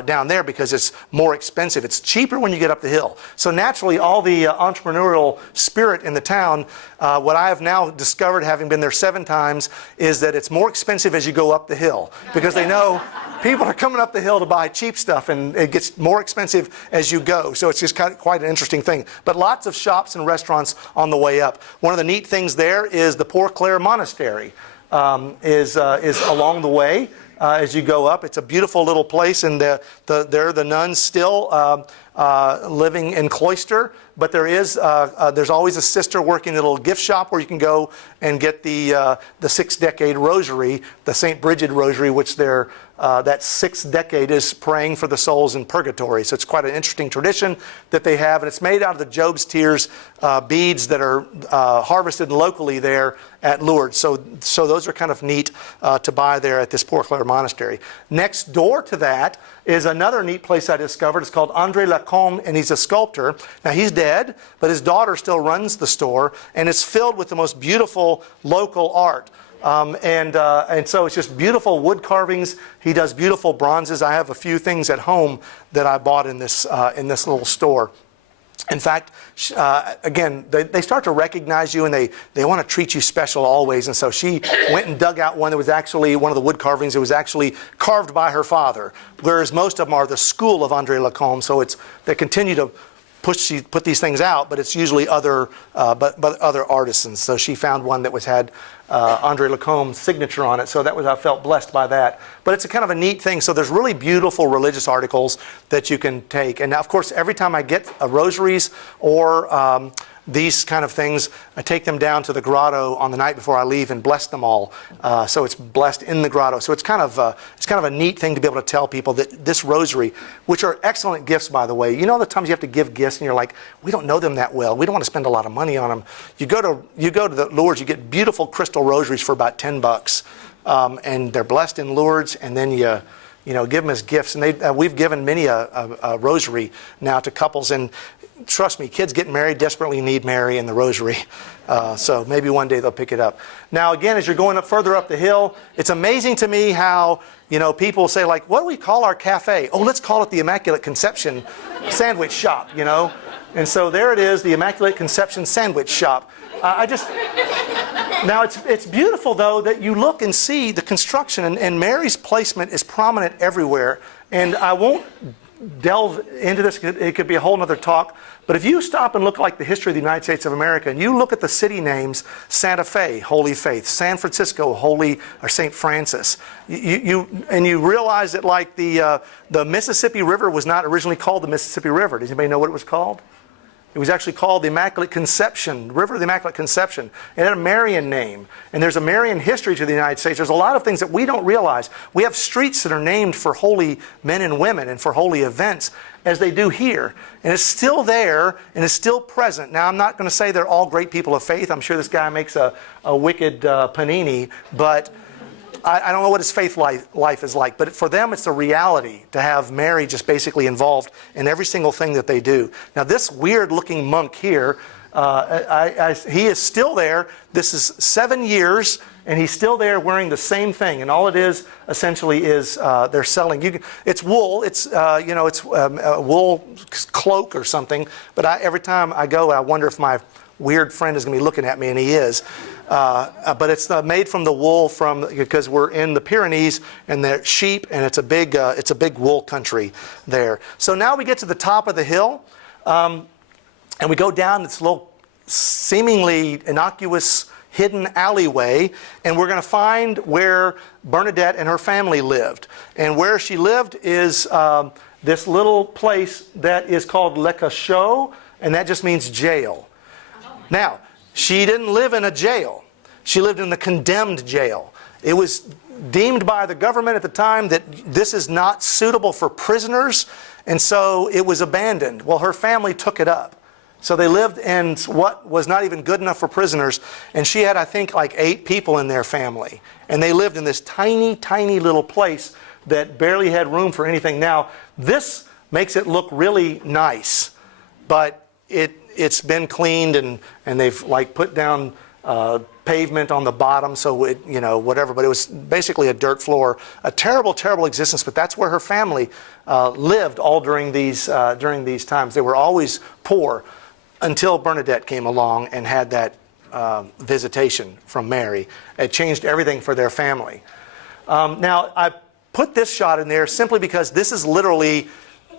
down there because it's more expensive. It's cheaper when you get up the hill. So naturally, all the entrepreneurial spirit in the town, what I have now discovered, having been there 7 times, is that it's more expensive as you go up the hill because they know people are coming up the hill to buy cheap stuff, and it gets more expensive as you go. So it's just quite an interesting thing. But lots of shops and restaurants on the way up. One of the neat things there is the Poor Clare Monastery is along the way as you go up. It's a beautiful little place, and there are the nuns still living in cloister. But there's always a sister working in a little gift shop where you can go and get the 6-decade rosary, the St. Bridget rosary, which that 6th decade is praying for the souls in purgatory. So it's quite an interesting tradition that they have, and it's made out of the Job's Tears beads that are harvested locally there at Lourdes. So those are kind of neat to buy there at this Poor Clare Monastery. Next door to that is another neat place I discovered. It's called André Lacombe, and he's a sculptor. Now he's dead, but his daughter still runs the store, and it's filled with the most beautiful local art. And so it's just beautiful wood carvings. He does beautiful bronzes. I have a few things at home that I bought in this little store. In fact, again, they start to recognize you, and they want to treat you special always. And so she went and dug out one that was actually one of the wood carvings. It was actually carved by her father, whereas most of them are the school of André Lacombe. So they continue to put these things out, but it's usually other artisans. So she found one that had André Lacombe's signature on it. So I felt blessed by that. But it's a kind of a neat thing. So there's really beautiful religious articles that you can take. And now, of course, every time I get rosaries or these kind of things, I take them down to the grotto on the night before I leave and bless them all. So it's blessed in the grotto. So it's kind of a neat thing to be able to tell people that this rosary, which are excellent gifts, by the way. You know the times you have to give gifts and you're like, we don't know them that well. We don't want to spend a lot of money on them. You go to the Lourdes, you get beautiful crystal rosaries for about $10, and they're blessed in Lourdes, and then you give them as gifts. And we've given many a rosary now to couples, and trust me, kids getting married desperately need Mary and the rosary. So maybe one day they'll pick it up. Now again, as you're going further up the hill, it's amazing to me how people say, like, what do we call our cafe? Oh, let's call it the Immaculate Conception Sandwich Shop, And so there it is, the Immaculate Conception Sandwich Shop. Now it's beautiful though that you look and see the construction, and Mary's placement is prominent everywhere. And I won't delve into this, it could be a whole other talk, but if you stop and look like the history of the United States of America, and you look at the city names, Santa Fe, Holy Faith, San Francisco, St. Francis, you realize that like the Mississippi River was not originally called the Mississippi River. Does anybody know what it was called? It was actually called the Immaculate Conception, River of the Immaculate Conception. It had a Marian name. And there's a Marian history to the United States. There's a lot of things that we don't realize. We have streets that are named for holy men and women and for holy events, as they do here. And it's still there, and it's still present. Now, I'm not going to say they're all great people of faith. I'm sure this guy makes a wicked panini, but I don't know what his faith life is like, but for them it's a reality to have Mary just basically involved in every single thing that they do. Now this weird looking monk here, he is still there. This is 7 years, and he's still there wearing the same thing. And all it is essentially is they're selling. It's wool. It's a wool cloak or something. But every time I go, I wonder if my weird friend is going to be looking at me, and he is. But it's made from the wool because we're in the Pyrenees, and they're sheep, and it's a big wool country there. So now we get to the top of the hill, and we go down this little seemingly innocuous hidden alleyway, and we're going to find where Bernadette and her family lived. And where she lived is this little place that is called Le Cachot, and that just means jail. Now, she didn't live in a jail. She lived in the condemned jail. It was deemed by the government at the time that this is not suitable for prisoners, and so it was abandoned. Well, her family took it up. So they lived in what was not even good enough for prisoners, and she had, I think, like 8 people in their family. And they lived in this tiny, tiny little place that barely had room for anything. Now, this makes it look really nice, but it's been cleaned, and they've like put down pavement on the bottom, so it, whatever, but it was basically a dirt floor. A terrible, terrible existence, but that's where her family lived all during these times. They were always poor until Bernadette came along and had that visitation from Mary. It changed everything for their family. Now, I put this shot in there simply because this is literally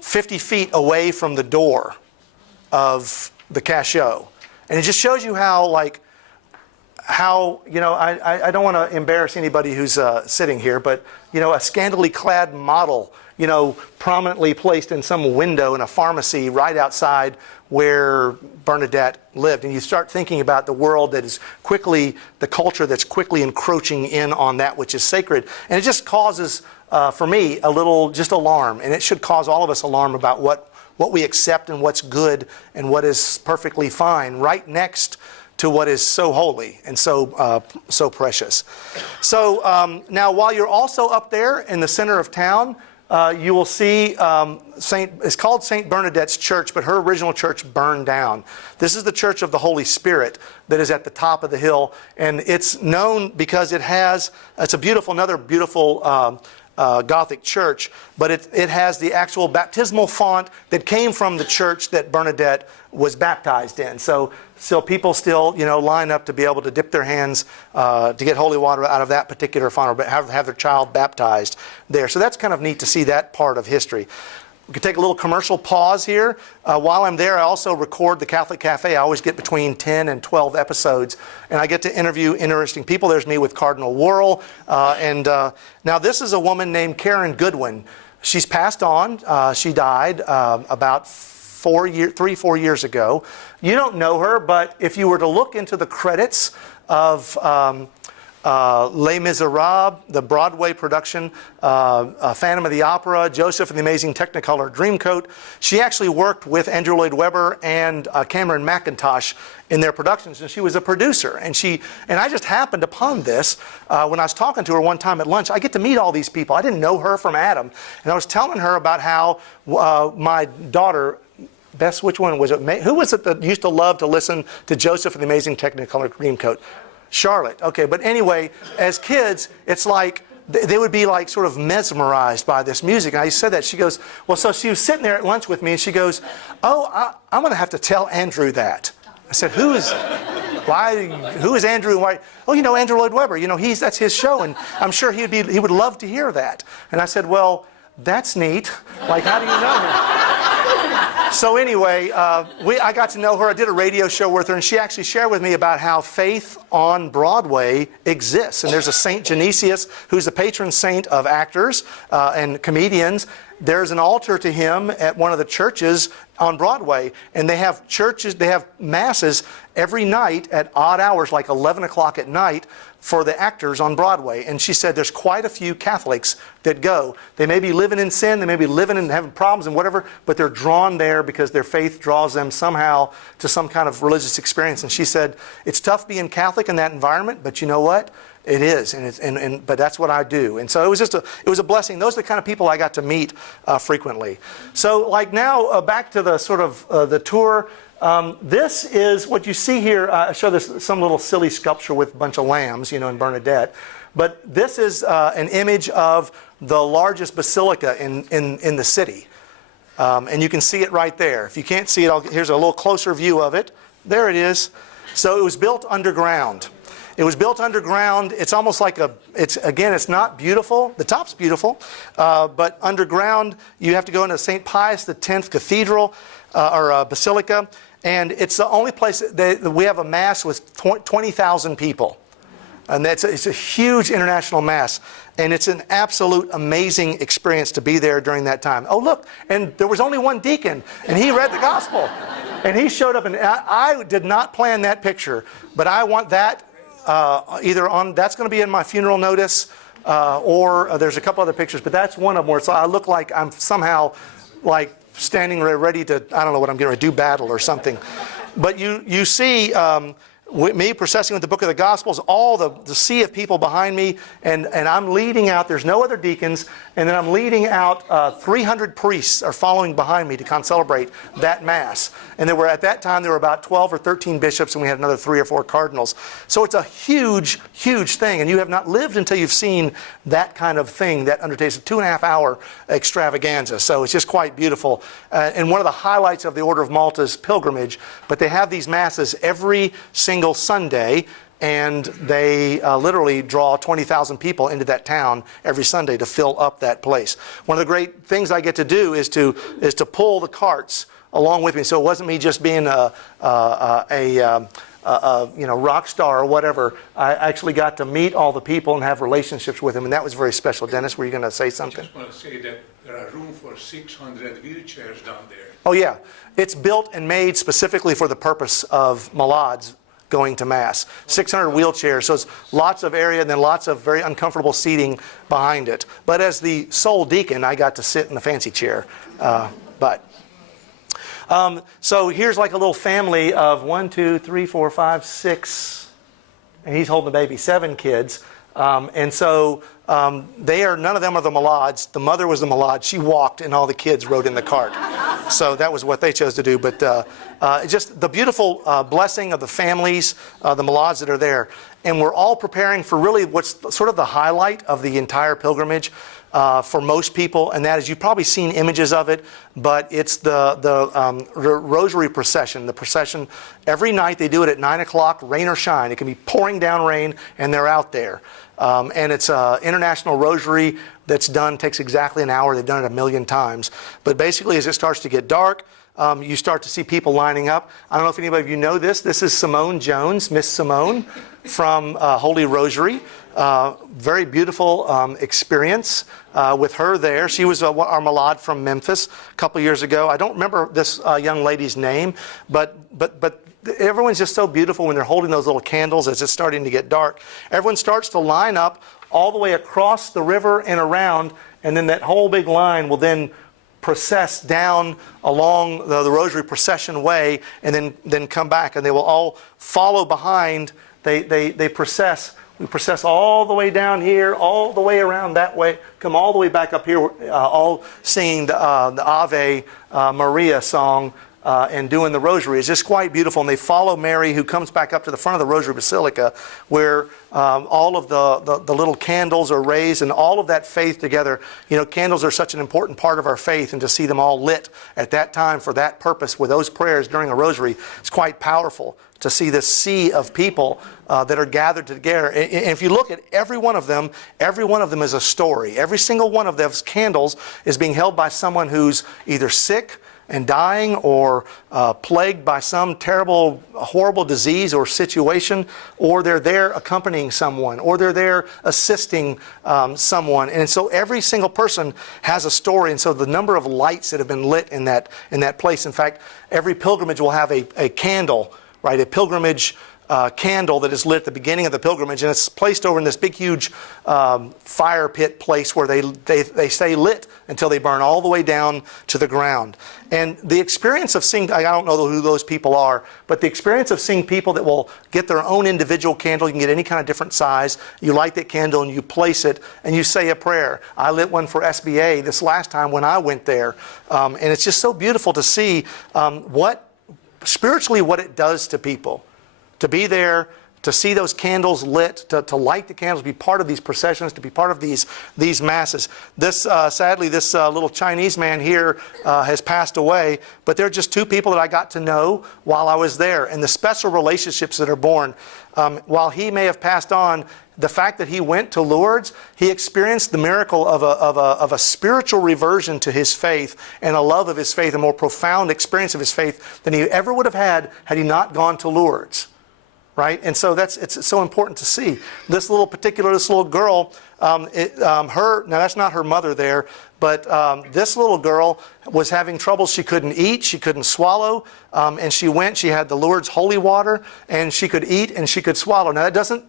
50 feet away from the door of the cachot. And it just shows you how, I don't want to embarrass anybody who's sitting here, but, a scantily clad model, prominently placed in some window in a pharmacy right outside where Bernadette lived. And you start thinking about the world that is the culture that's quickly encroaching in on that which is sacred. And it just causes, for me, a little just alarm. And it should cause all of us alarm about what we accept and what's good and what is perfectly fine, right next to what is so holy and so precious. So now, while you're also up there in the center of town, you will see it's called St. Bernadette's Church, but her original church burned down. This is the Church of the Holy Spirit that is at the top of the hill, and it's known because it's another beautiful Gothic church, but it has the actual baptismal font that came from the church that Bernadette was baptized in. So people still, line up to be able to dip their hands to get holy water out of that particular font, or have their child baptized there. So that's kind of neat to see that part of history. We can take a little commercial pause here. While I'm there, I also record the Catholic Cafe. I always get between 10 and 12 episodes, and I get to interview interesting people. There's me with Cardinal Worrell. Now this is a woman named Karen Goodwin. She's passed on. She died about 4 years ago. You don't know her, but if you were to look into the credits of Les Miserables, the Broadway production, Phantom of the Opera, Joseph and the Amazing Technicolor Dreamcoat. She actually worked with Andrew Lloyd Webber and Cameron McIntosh in their productions, and she was a producer. And I just happened upon this when I was talking to her one time at lunch. I get to meet all these people. I didn't know her from Adam, and I was telling her about how my daughter, Bess, which one was it? Who was it that used to love to listen to Joseph and the Amazing Technicolor Dreamcoat? Charlotte. Okay, but anyway, as kids, it's like they would be like sort of mesmerized by this music. And I said that. She goes, well, so she was sitting there at lunch with me, and she goes, oh, I'm going to have to tell Andrew that. I said, who is Andrew? Why? Oh, Andrew Lloyd Webber. That's his show, and I'm sure he would love to hear that. And I said, well, that's neat. Like, how do you know him? So anyway, I got to know her. I did a radio show with her, and she actually shared with me about how faith on Broadway exists. And there's a Saint Genesius, who's the patron saint of actors and comedians. There's an altar to him at one of the churches on Broadway, and they have masses every night at odd hours, like 11 o'clock at night, for the actors on Broadway. And she said there's quite a few Catholics that go. They may be living in sin, they may be living and having problems and whatever, but they're drawn there because their faith draws them somehow to some kind of religious experience. And she said, it's tough being Catholic in that environment, but you know what? It is, but that's what I do. And so it was a blessing. Those are the kind of people I got to meet frequently. So like now, back to the sort of the tour. This is what you see here. I show this some little silly sculpture with a bunch of lambs, in Bernadette. But this is an image of the largest basilica in the city. And you can see it right there. If you can't see it, here's a little closer view of it. There it is. So it was built underground. It was built underground. It's almost like it's not beautiful. The top's beautiful. But underground, you have to go into St. Pius X Cathedral or Basilica. And it's the only place that we have a mass with 20,000 people. And it's a huge international mass. And it's an absolute amazing experience to be there during that time. Oh, look, and there was only one deacon, and he read the gospel. And he showed up, and I did not plan that picture, but I want that that's going to be in my funeral notice, or there's a couple other pictures, but that's one of them where I look like I'm somehow like standing ready to, I don't know what I'm going to do, battle or something. But you see me processing with the book of the Gospels, all the sea of people behind me, and I'm leading out. There's no other deacons, and then I'm leading out 300 priests are following behind me to celebrate that Mass. And at that time, there were about 12 or 13 bishops, and we had another 3 or 4 cardinals. So it's a huge, huge thing, and you have not lived until you've seen that kind of thing that undertakes a 2.5-hour extravaganza. So it's just quite beautiful. And one of the highlights of the Order of Malta's pilgrimage, but they have these Masses every single Sunday, and they literally draw 20,000 people into that town every Sunday to fill up that place. One of the great things I get to do is to pull the carts along with me. So it wasn't me just being a rock star or whatever. I actually got to meet all the people and have relationships with them, and that was very special. Dennis, were you going to say something? I just want to say that there are room for 600 wheelchairs down there. Oh yeah, it's built and made specifically for the purpose of Lourdes going to Mass. 600 wheelchairs, so it's lots of area and then lots of very uncomfortable seating behind it. But as the sole deacon, I got to sit in the fancy chair. So here's like a little family of 1, 2, 3, 4, 5, 6, and he's holding the baby, 7 kids. And so none of them are the Lourdes. The mother was the Lourdes. She walked, and all the kids rode in the cart. So that was what they chose to do. But just the beautiful blessing of the families, the Lourdes that are there. And we're all preparing for really what's sort of the highlight of the entire pilgrimage for most people, and that is, you've probably seen images of it, but it's the rosary procession. The procession, every night they do it at 9 o'clock, rain or shine. It can be pouring down rain, and they're out there. And it's an international rosary that's done, takes exactly an hour. They've done it 1 million times. But basically, as it starts to get dark, you start to see people lining up. I don't know if anybody of you know this. This is Simone Jones, Miss Simone from Holy Rosary. Very beautiful experience with her there. She was our Malade from Memphis a couple years ago. I don't remember this young lady's name, but everyone's just so beautiful when they're holding those little candles as it's starting to get dark. Everyone starts to line up all the way across the river and around, and then that whole big line will then process down along the Rosary procession way, and then come back, and they will all follow behind. They process. We process all the way down here, all the way around that way, come all the way back up here, all singing the Ave Maria song and doing the rosary. It's just quite beautiful. And they follow Mary, who comes back up to the front of the Rosary Basilica, where all of the little candles are raised, and all of that faith together. You know, candles are such an important part of our faith, and to see them all lit at that time for that purpose with those prayers during a rosary, it's quite powerful to see this sea of people that are gathered together. And if you look at every one of them is a story. Every single one of those candles is being held by someone who's either sick and dying, or plagued by some terrible, horrible disease or situation, or they're there accompanying someone, or they're there assisting someone. And so every single person has a story. And so the number of lights that have been lit in that place. In fact, every pilgrimage will have a candle, right? A pilgrimage candle that is lit at the beginning of the pilgrimage, and it's placed over in this big, huge fire pit place where they stay lit until they burn all the way down to the ground. And the experience of seeing, I don't know who those people are, but the experience of seeing people that will get their own individual candle, you can get any kind of different size, you light that candle and you place it and you say a prayer. I lit one for SBA this last time when I went there, and it's just so beautiful to see spiritually what it does to people. To be there, to see those candles lit, to light the candles, be part of these processions, to be part of these Masses. Sadly, this little Chinese man here has passed away, but they're just 2 people that I got to know while I was there. And the special relationships that are born, while he may have passed on, the fact that he went to Lourdes, he experienced the miracle of a spiritual reversion to his faith, and a love of his faith, a more profound experience of his faith than he ever would have had he not gone to Lourdes. Right? And so it's so important to see. This little girl, now that's not her mother there, but this little girl was having trouble. She couldn't eat, she couldn't swallow, and she had the Lourdes holy water, and she could eat and she could swallow. Now that doesn't,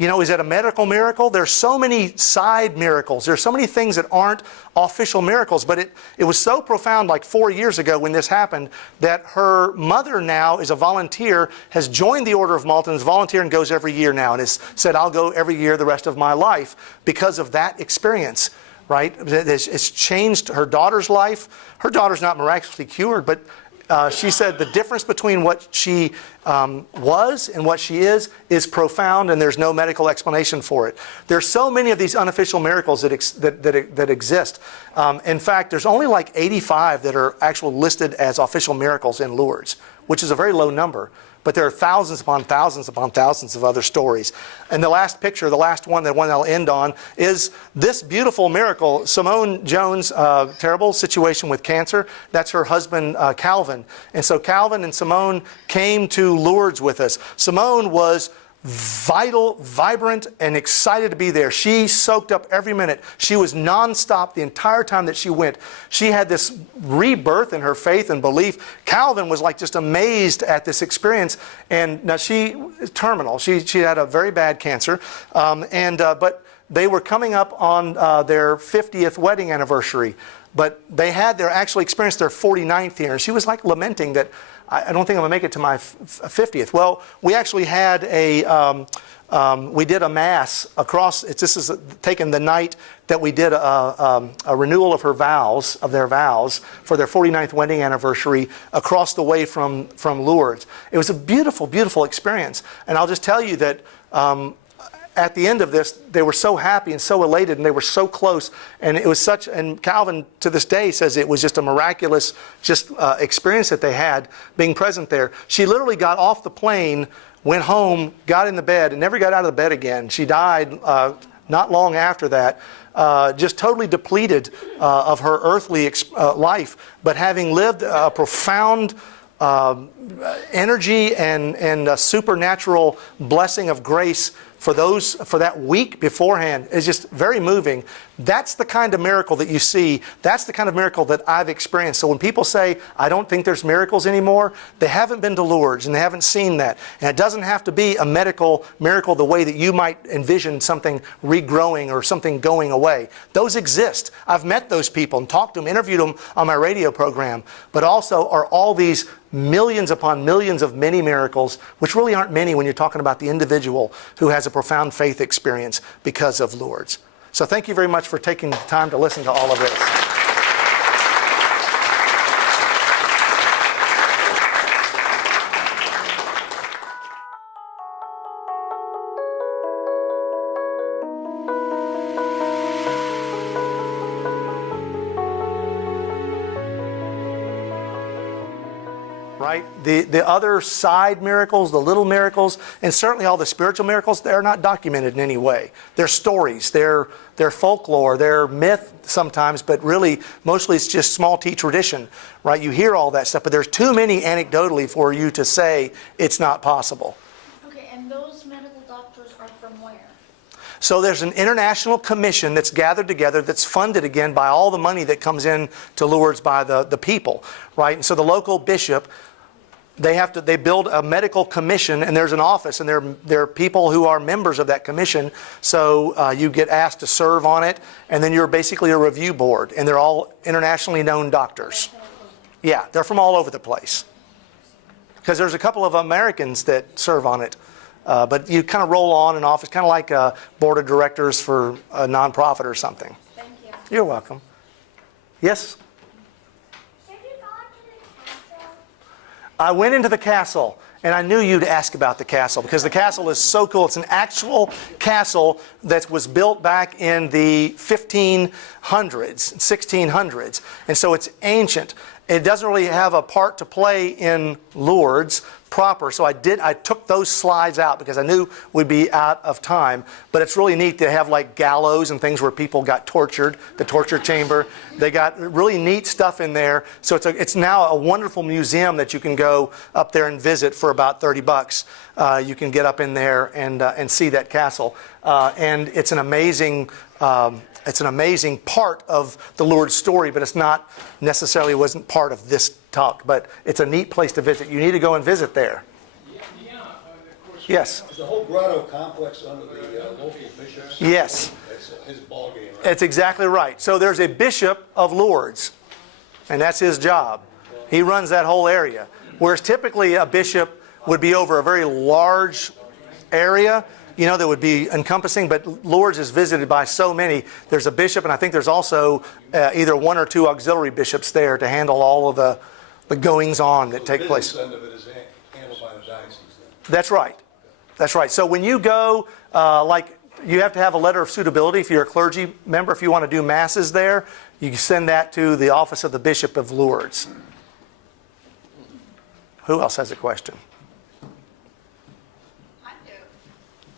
Is it a medical miracle? There's so many side miracles. There's so many things that aren't official miracles. But it was so profound, like 4 years ago when this happened, that her mother now is a volunteer, has joined the Order of Malta, and is a volunteer and goes every year now, and has said, I'll go every year the rest of my life because of that experience. Right? It's changed her daughter's life. Her daughter's not miraculously cured, but she said the difference between what she was and what she is profound, and there's no medical explanation for it. There's so many of these unofficial miracles that exist. In fact, there's only like 85 that are actually listed as official miracles in Lourdes, which is a very low number. But there are thousands upon thousands of other stories. And the last picture, the last one, the one I'll end on, is this beautiful miracle. Simone Jones' terrible situation with cancer, that's her husband, Calvin. And so Calvin and Simone came to Lourdes with us. Simone was vital, vibrant, and excited to be there. She soaked up every minute. She was nonstop the entire time that she went. She had this rebirth in her faith and belief. Calvin was like just amazed at this experience. And now she is terminal. She had a very bad cancer. But they were coming up on their 50th wedding anniversary. But they had actually experienced their 49th year. And she was like lamenting that, I don't think I'm going to make it to my 50th. Well, we actually had we did a mass across, this is taken the night that we did a renewal of their vows for their 49th wedding anniversary across the way from Lourdes. It was a beautiful, beautiful experience. And I'll just tell you that at the end of this, they were so happy and so elated, and they were so close. And it was and Calvin to this day says it was just a miraculous experience that they had being present there. She literally got off the plane, went home, got in the bed, and never got out of the bed again. She died not long after that, just totally depleted of her earthly life, but having lived a profound energy and a supernatural blessing of grace for that week beforehand is just very moving. That's the kind of miracle that you see. That's the kind of miracle that I've experienced. So when people say, I don't think there's miracles anymore, they haven't been to Lourdes and they haven't seen that. And it doesn't have to be a medical miracle the way that you might envision something regrowing or something going away. Those exist. I've met those people and talked to them, interviewed them on my radio program. But also are all these millions upon millions of mini miracles, which really aren't many when you're talking about the individual who has a profound faith experience because of Lourdes. So thank you very much for taking the time to listen to all of this. Right? The other side miracles, the little miracles, and certainly all the spiritual miracles, they're not documented in any way. They're stories, they're folklore, they're myth sometimes, but really, mostly it's just small T tradition, right? You hear all that stuff, but there's too many anecdotally for you to say it's not possible. Okay, and those medical doctors are from where? So there's an international commission that's gathered together that's funded again by all the money that comes in to Lourdes by the people, right? And so the local bishop, they build a medical commission, and there's an office, and there are people who are members of that commission. So you get asked to serve on it, and then you're basically a review board, and they're all internationally known doctors. Yeah, they're from all over the place. Because there's a couple of Americans that serve on it. But you kind of roll on and off. It's kind of like a board of directors for a nonprofit or something. Thank you. You're welcome. Yes? I went into the castle, and I knew you'd ask about the castle because the castle is so cool. It's an actual castle that was built back in the 1500s, 1600s, and so it's ancient. It doesn't really have a part to play in Lourdes proper, so I took those slides out because I knew we'd be out of time. But it's really neat to have like gallows and things where people got tortured, the torture chamber. They got really neat stuff in there. So it's now a wonderful museum that you can go up there and visit for about $30. You can get up in there and see that castle. And it's an amazing part of the Lourdes story, but it's not necessarily wasn't part of this talk. But it's a neat place to visit. You need to go and visit there. Yeah, of course, Yes. Is the whole grotto complex under the local bishops? Yes. That's his ballgame, right? That's exactly right. So there's a bishop of Lourdes, and that's his job. He runs that whole area. Whereas typically a bishop would be over a very large area, you know, that would be encompassing, but Lourdes is visited by so many. There's a bishop, and I think there's also either one or two auxiliary bishops there to handle all of the goings-on that take place. The business end of it is handled by the diocese then? That's right. That's right. So when you go, you have to have a letter of suitability if you're a clergy member. If you want to do masses there, you send that to the office of the Bishop of Lourdes. Who else has a question? I do.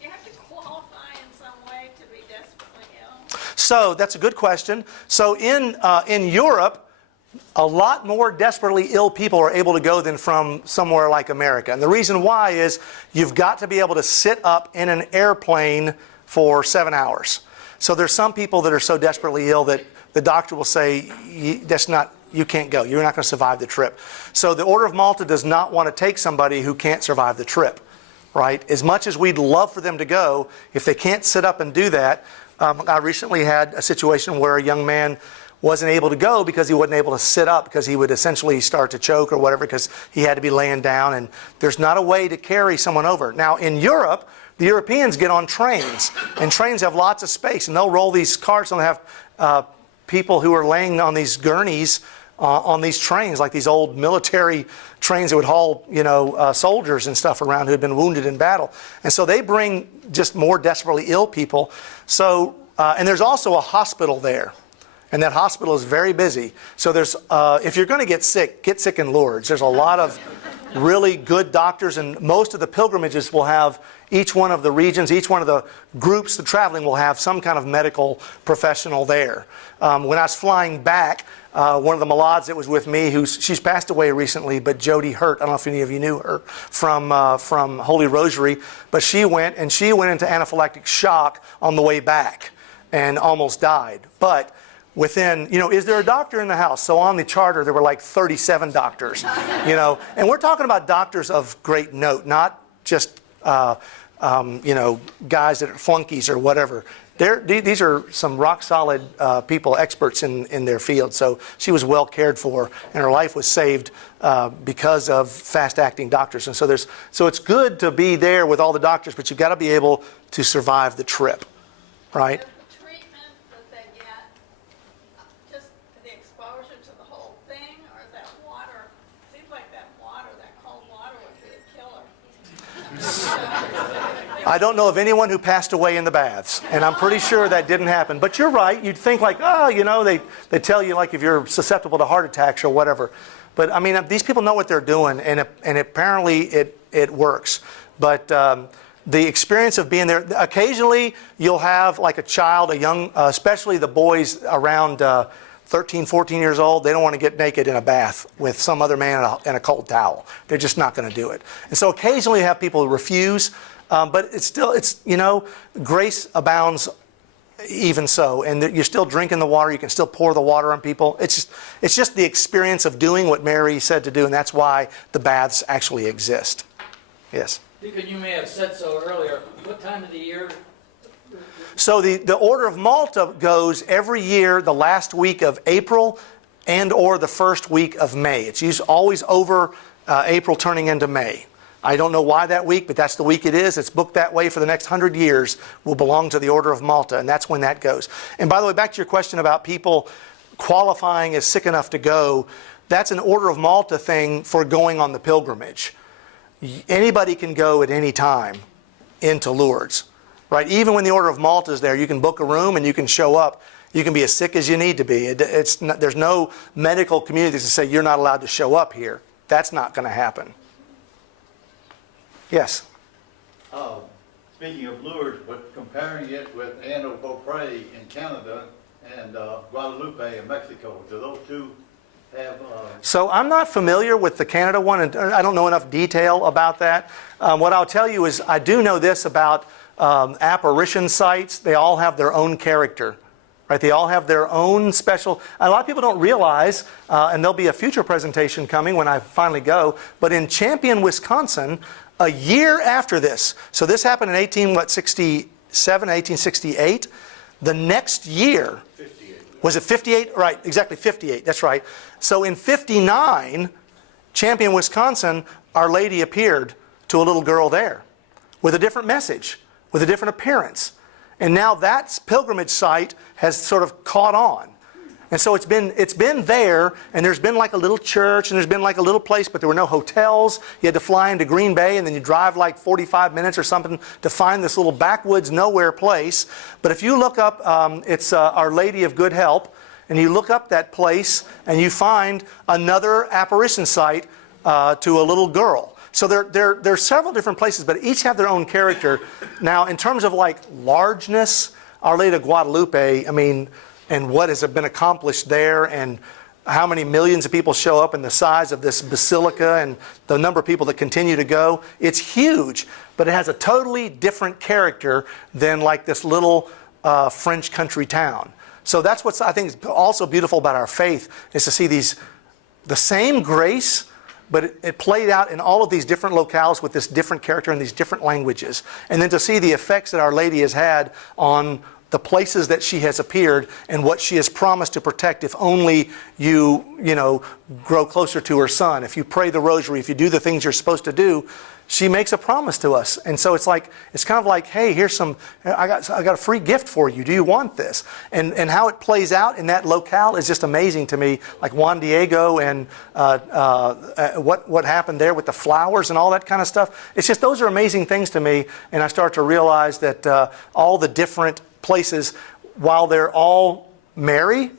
Do you have to qualify in some way to be desperately ill? So that's a good question. So in Europe, a lot more desperately ill people are able to go than from somewhere like America. And the reason why is you've got to be able to sit up in an airplane for 7 hours. So there's some people that are so desperately ill that the doctor will say, you can't go. You're not going to survive the trip. So the Order of Malta does not want to take somebody who can't survive the trip, right? As much as we'd love for them to go, if they can't sit up and do that, I recently had a situation where a young man wasn't able to go because he wasn't able to sit up because he would essentially start to choke or whatever because he had to be laying down, and there's not a way to carry someone over. Now in Europe, the Europeans get on trains, and trains have lots of space, and they'll roll these carts and they'll have people who are laying on these gurneys on these trains, like these old military trains that would haul, soldiers and stuff around who had been wounded in battle. And so they bring just more desperately ill people. So, and there's also a hospital there. And that hospital is very busy. So there's, if you're going to get sick in Lourdes. There's a lot of really good doctors, and most of the pilgrimages will have each one of the regions, each one of the groups that traveling will have some kind of medical professional there. When I was flying back, one of the Malades that was with me, she's passed away recently, but Jody Hurt, I don't know if any of you knew her, from Holy Rosary, but she went into anaphylactic shock on the way back and almost died. But within, is there a doctor in the house? So on the charter, there were like 37 doctors, and we're talking about doctors of great note, not just, guys that are flunkies or whatever. These are some rock solid people, experts in their field. So she was well cared for, and her life was saved because of fast acting doctors. And so it's good to be there with all the doctors, but you've got to be able to survive the trip, right? Is the treatment that they get just the exposure to the whole thing, or is that water? Seems like that cold water would be a killer. I don't know of anyone who passed away in the baths, and I'm pretty sure that didn't happen. But you're right. You'd think like, they tell you like if you're susceptible to heart attacks or whatever. But I mean, these people know what they're doing, and apparently it works. But the experience of being there, occasionally you'll have like a child, a young, especially the boys around 13, 14 years old, they don't want to get naked in a bath with some other man in a cold towel. They're just not going to do it. And so occasionally you have people who refuse. But it's grace abounds even so, and you're still drinking the water. You can still pour the water on people. It's just the experience of doing what Mary said to do, and that's why the baths actually exist. Yes. Deacon, you may have said so earlier. What time of the year? So the Order of Malta goes every year the last week of April and or the first week of May. It's always over April turning into May. I don't know why that week, but that's the week it is. It's booked that way for the next 100 years, will belong to the Order of Malta, and that's when that goes. And by the way, back to your question about people qualifying as sick enough to go, that's an Order of Malta thing for going on the pilgrimage. Anybody can go at any time into Lourdes, right? Even when the Order of Malta is there, you can book a room and you can show up. You can be as sick as you need to be. There's no medical communities that say you're not allowed to show up here. That's not going to happen. Yes. Speaking of Lourdes, but comparing it with Anno-Beaupre in Canada and Guadalupe in Mexico, do those two have... So I'm not familiar with the Canada one, and I don't know enough detail about that. What I'll tell you is I do know this about apparition sites. They all have their own character. Right? They all have their own special... A lot of people don't realize, and there'll be a future presentation coming when I finally go, but in Champion, Wisconsin, A year after this, so this happened in 1868. The next year, 58. was it 58? Right, exactly 58, that's right. So in 59, Champion, Wisconsin, Our Lady appeared to a little girl there with a different message, with a different appearance. And now that pilgrimage site has sort of caught on. And so it's been there, and there's been like a little church, and there's been like a little place, but there were no hotels. You had to fly into Green Bay, and then you drive like 45 minutes or something to find this little backwoods nowhere place. But if you look up, it's Our Lady of Good Help, and you look up that place, and you find another apparition site to a little girl. So there are several different places, but each have their own character. Now, in terms of like largeness, Our Lady of Guadalupe, I mean, and what has been accomplished there, and how many millions of people show up, and the size of this basilica, and the number of people that continue to go, it's huge. But it has a totally different character than like this little French country town. So that's what I think is also beautiful about our faith, is to see the same grace, but it played out in all of these different locales with this different character and these different languages. And then to see the effects that Our Lady has had on the places that she has appeared and what she has promised to protect if only you grow closer to her Son. If you pray the rosary, if you do the things you're supposed to do, she makes a promise to us. And so it's kind of like, hey, here's I got a free gift for you. Do you want this? And how it plays out in that locale is just amazing to me. Like Juan Diego and what happened there with the flowers and all that kind of stuff. It's just, those are amazing things to me. And I start to realize that all the different places, while they're all Mary,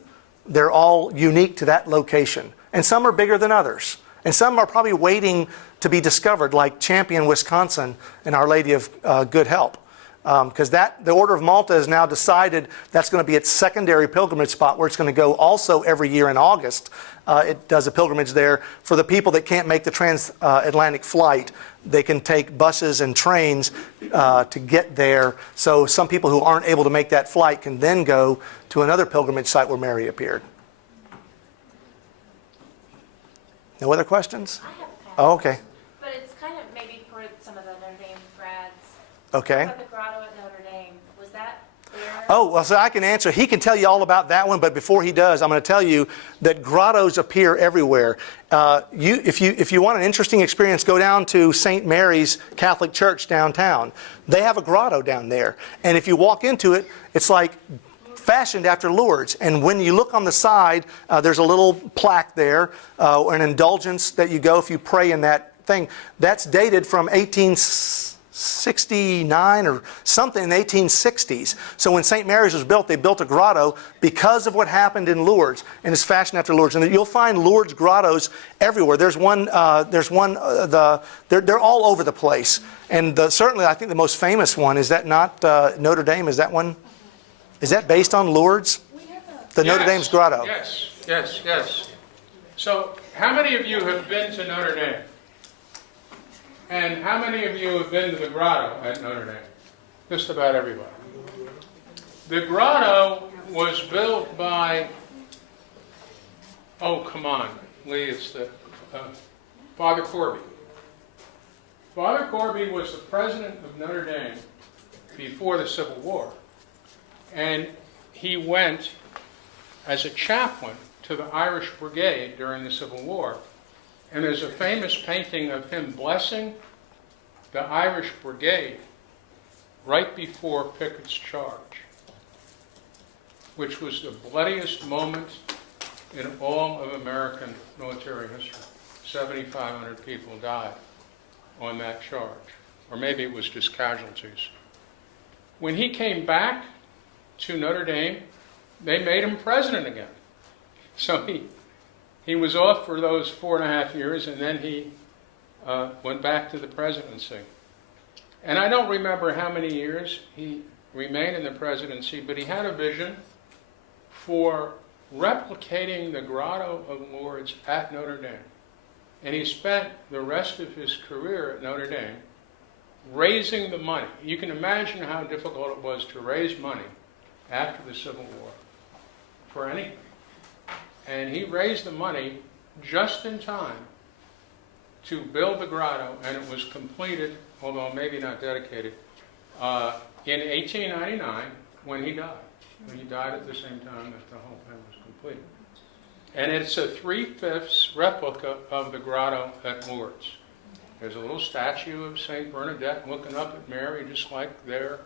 they're all unique to that location. And some are bigger than others. And some are probably waiting to be discovered, like Champion, Wisconsin, and Our Lady of Good Help. Because the Order of Malta has now decided that's going to be its secondary pilgrimage spot, where it's going to go also every year in August. It does a pilgrimage there for the people that can't make the transatlantic flight. They can take buses and trains to get there. So some people who aren't able to make that flight can then go to another pilgrimage site where Mary appeared. No other questions? I have a question. Oh, okay. But it's kind of maybe for some of the Notre Dame grads. Okay. What about the grotto at Notre Dame? Was that there? Oh, well, so I can answer. He can tell you all about that one, but before he does, I'm going to tell you that grottos appear everywhere. If you want an interesting experience, go down to St. Mary's Catholic Church downtown. They have a grotto down there. And if you walk into it, it's like fashioned after Lourdes. And when you look on the side, there's a little plaque there, an indulgence that you go if you pray in that thing. That's dated from 1869 or something in the 1860s. So when St. Mary's was built, they built a grotto because of what happened in Lourdes, and it's fashioned after Lourdes. And you'll find Lourdes grottos everywhere. They're all over the place. And certainly, I think the most famous one, is that not Notre Dame? Is that one? Is that based on Lourdes? The Notre Dame's grotto. Yes. So, how many of you have been to Notre Dame? And how many of you have been to the grotto at Notre Dame? Just about everybody. The grotto was built by, oh, come on, Lee, it's the Father Corby. Father Corby was the president of Notre Dame before the Civil War. And he went as a chaplain to the Irish Brigade during the Civil War. And there's a famous painting of him blessing the Irish Brigade right before Pickett's charge, which was the bloodiest moment in all of American military history. 7,500 people died on that charge. Or maybe it was just casualties. When he came back to Notre Dame, they made him president again. So he was off for those 4.5 years, and then he went back to the presidency. And I don't remember how many years he remained in the presidency, but he had a vision for replicating the Grotto of Lourdes at Notre Dame. And he spent the rest of his career at Notre Dame raising the money. You can imagine how difficult it was to raise money after the Civil War for anything. And he raised the money just in time to build the grotto, and it was completed, although maybe not dedicated, in 1899 when he died. When he died at the same time that the whole thing was completed. And it's a 3/5 replica of the grotto at Lourdes. There's a little statue of Saint Bernadette looking up at Mary, just like there,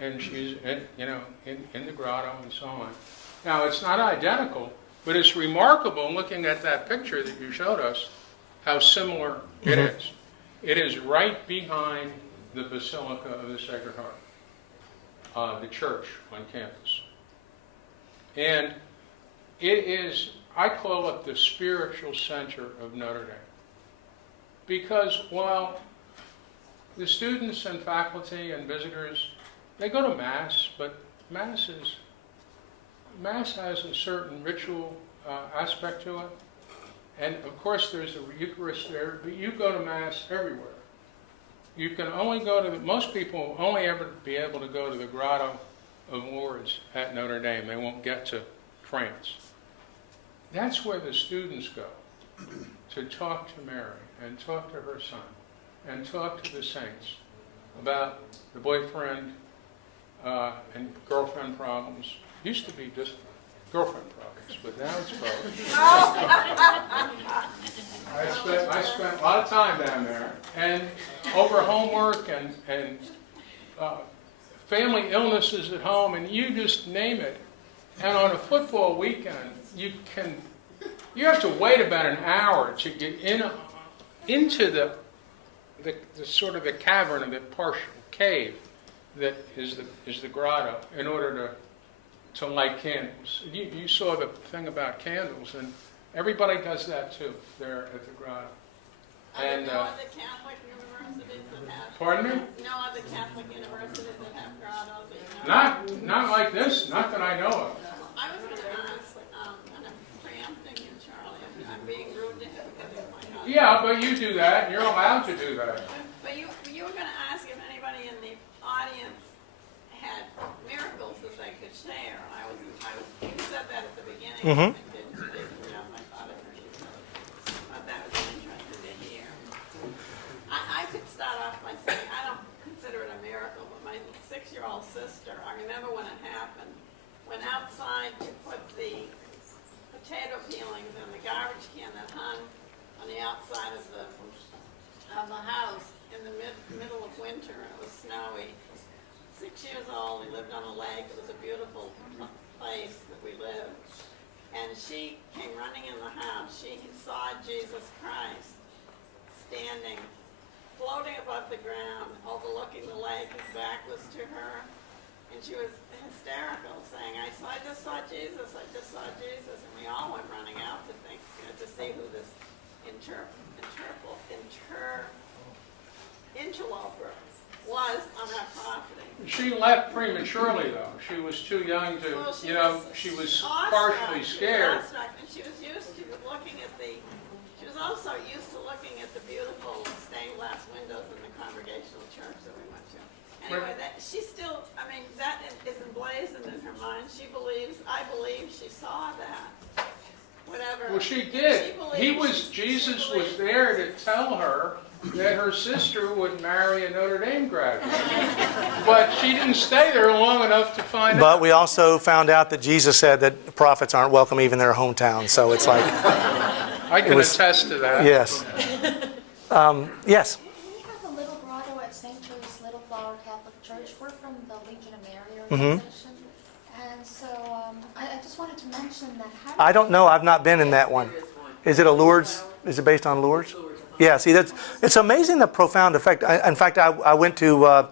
and she's in the grotto and so on. Now, it's not identical, but it's remarkable looking at that picture that you showed us how similar it is. It is right behind the Basilica of the Sacred Heart, the church on campus. And it is, I call it the spiritual center of Notre Dame. Because while the students and faculty and visitors, they go to Mass, but Mass has a certain ritual aspect to it. And of course there's a Eucharist there, but you go to Mass everywhere. You can only go to, most people will only ever be able to go to the Grotto of Lourdes at Notre Dame. They won't get to France. That's where the students go to talk to Mary and talk to her son and talk to the saints about the boyfriend and girlfriend problems. Used to be just girlfriend problems, but now it's both. I spent a lot of time down there, and over homework and family illnesses at home, and you just name it. And on a football weekend, you have to wait about an hour to get into the sort of the cavern of the partial cave that is the grotto in order to light candles. You saw the thing about candles, and everybody does that too there at the grotto. And no other Catholic universities that have. Pardon me? No other Catholic universities that have grottos. Not like this, not that I know of. I was going to ask, and I'm preempting you, Charlie. I'm being rude to him because he's my husband. Yeah, but you do that, and you're allowed to do that. But you were going to ask if anybody in the audience had miracles that they could share. You said that at the beginning. Mhm. I thought I heard you say that. But that was interesting to hear. I could start off by saying I don't consider it a miracle, but my 6-year-old sister, I remember when it happened, went outside to put the potato peelings in the garbage can that hung on the outside of the house in the middle of winter, and it was snowy. 6 years old, we lived on a lake. It was a beautiful place that we lived. And she came running in the house. She saw Jesus Christ standing, floating above the ground, overlooking the lake. His back was to her. And she was hysterical, saying, I just saw Jesus, I just saw Jesus. And we all went running out to think, to see who this interloper was on our property. She left prematurely, though. She was too young to, Well, she was awestruck. partially scared. She was awestruck, and she was used to looking at she was also used to looking at the beautiful stained glass windows in the Congregational church that we went to. Anyway, she still, that is emblazoned in her mind. I believe she saw that. Whatever. Well, she did. She Jesus was believed. there to tell her that her sister would marry a Notre Dame graduate. But she didn't stay there long enough to find out. But we also found out that Jesus said that prophets aren't welcome even in their hometown. So it's like, I can attest to that. yes. Yes. We have a little grotto at St. Joe's Little Flower Catholic Church. We're from the Legion of Mary organization. And so I just wanted to mention that. I don't know. I've not been in that one. Is it a Lourdes? Is it based on Lourdes? Yeah, see, it's amazing the profound effect. In fact, I went to a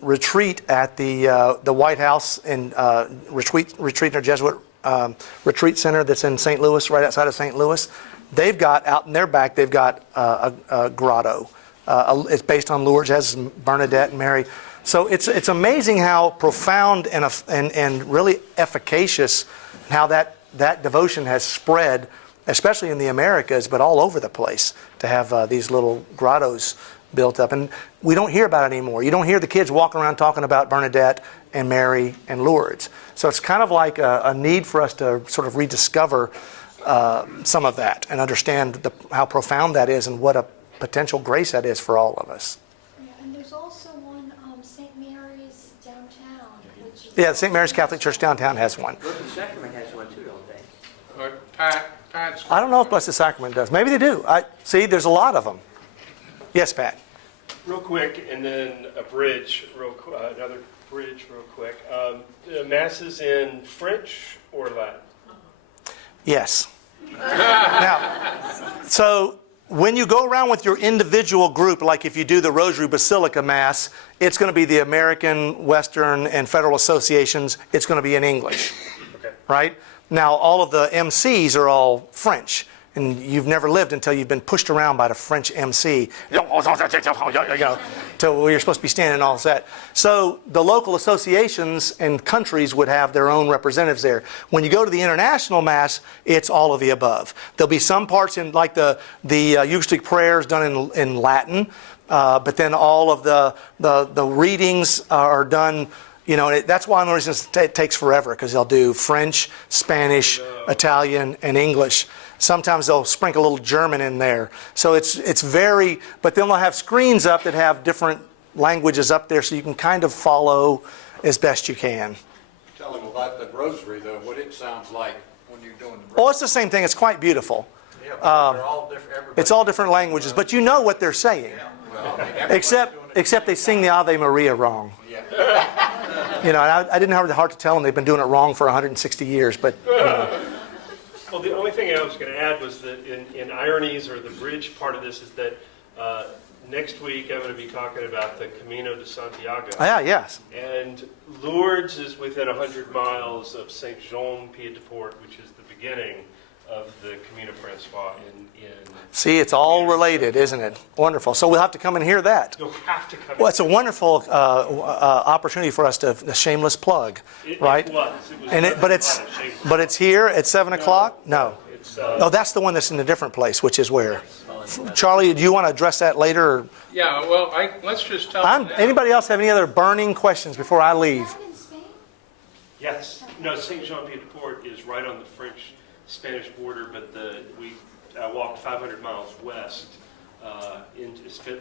retreat at the White House in retreat in their Jesuit retreat center that's in St. Louis, right outside of St. Louis. They've got, out in their back, they've got a grotto. It's based on Lourdes, has Bernadette and Mary. So it's amazing how profound and really efficacious how that devotion has spread, especially in the Americas, but all over the place, to have these little grottos built up. And we don't hear about it anymore. You don't hear the kids walking around talking about Bernadette and Mary and Lourdes. So it's kind of like a need for us to sort of rediscover some of that and understand how profound that is and what a potential grace that is for all of us. Yeah, and there's also one, St. Mary's downtown, which is. Yeah, St. Mary's Catholic Church downtown has one. Blessed Sacrament has one too, don't they? Or Pat's. I don't know if Blessed Sacrament does. Maybe they do. See, there's a lot of them. Yes, Pat. Real quick, and then a bridge, another bridge real quick. Masses in French or Latin? Yes. Now, so when you go around with your individual group, like if you do the Rosary Basilica Mass, it's going to be the American, Western, and Federal Associations. It's going to be in English, Okay. right? Now, all of the MCs are all French, and you've never lived until you've been pushed around by the French MC, to where you're supposed to be standing and all that. So the local associations and countries would have their own representatives there. When you go to the international Mass, it's all of the above. There'll be some parts in, like the Eucharistic prayers done in Latin, but then all of the readings are done. You know, that's one of the reasons it takes forever, because they'll do French, Spanish, Italian, and English. Sometimes they'll sprinkle a little German in there. So it's very, but then they'll have screens up that have different languages up there, so you can kind of follow as best you can. Tell them about the rosary, though, what it sounds like when you're doing the rosary. Oh, it's the same thing. It's quite beautiful. Yeah, but they're all different. It's all different languages, but you know what they're saying. Well, I mean, everybody's doing it. Except they sing the Ave Maria wrong. Yeah. You know, and I didn't have the heart to tell them they've been doing it wrong for 160 years, but... Well, the only thing I was going to add was that in ironies, or the bridge part of this, is that next week I'm going to be talking about the Camino de Santiago. Yeah, yes. And Lourdes is within 100 miles of Saint Jean Pied de Port, which is the beginning of the Camino Francois in See, it's all related, isn't it? Wonderful. So we'll have to come and hear that. You'll have to come. Well, it's a wonderful opportunity for us to a shameless plug, right? It was. But it's here at 7 o'clock. No, It's, no, that's the one that's in a different place, which is where. Charlie, do you want to address that later? Or? Yeah, well, let's just tell them now. Anybody else have any other burning questions before I leave? Is that in Spain? Yes. No, Saint Jean Pied de Port is right on the French-Spanish border, but I walked 500 miles west,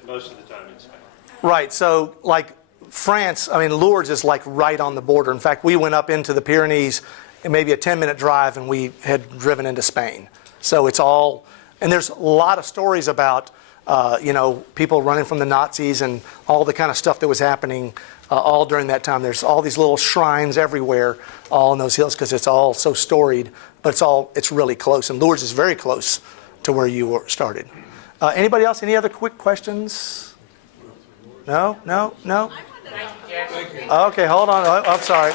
most of the time in Spain. Right. So, like France, I mean, Lourdes is like right on the border. In fact, we went up into the Pyrenees, maybe a 10-minute drive, and we had driven into Spain. So it's all, and there's a lot of stories about, people running from the Nazis and all the kind of stuff that was happening all during that time. There's all these little shrines everywhere, all in those hills, because it's all so storied, but it's really close. And Lourdes is very close to where you started. Anybody else? Any other quick questions? No? I wanted to know. Okay, hold on. I'm sorry.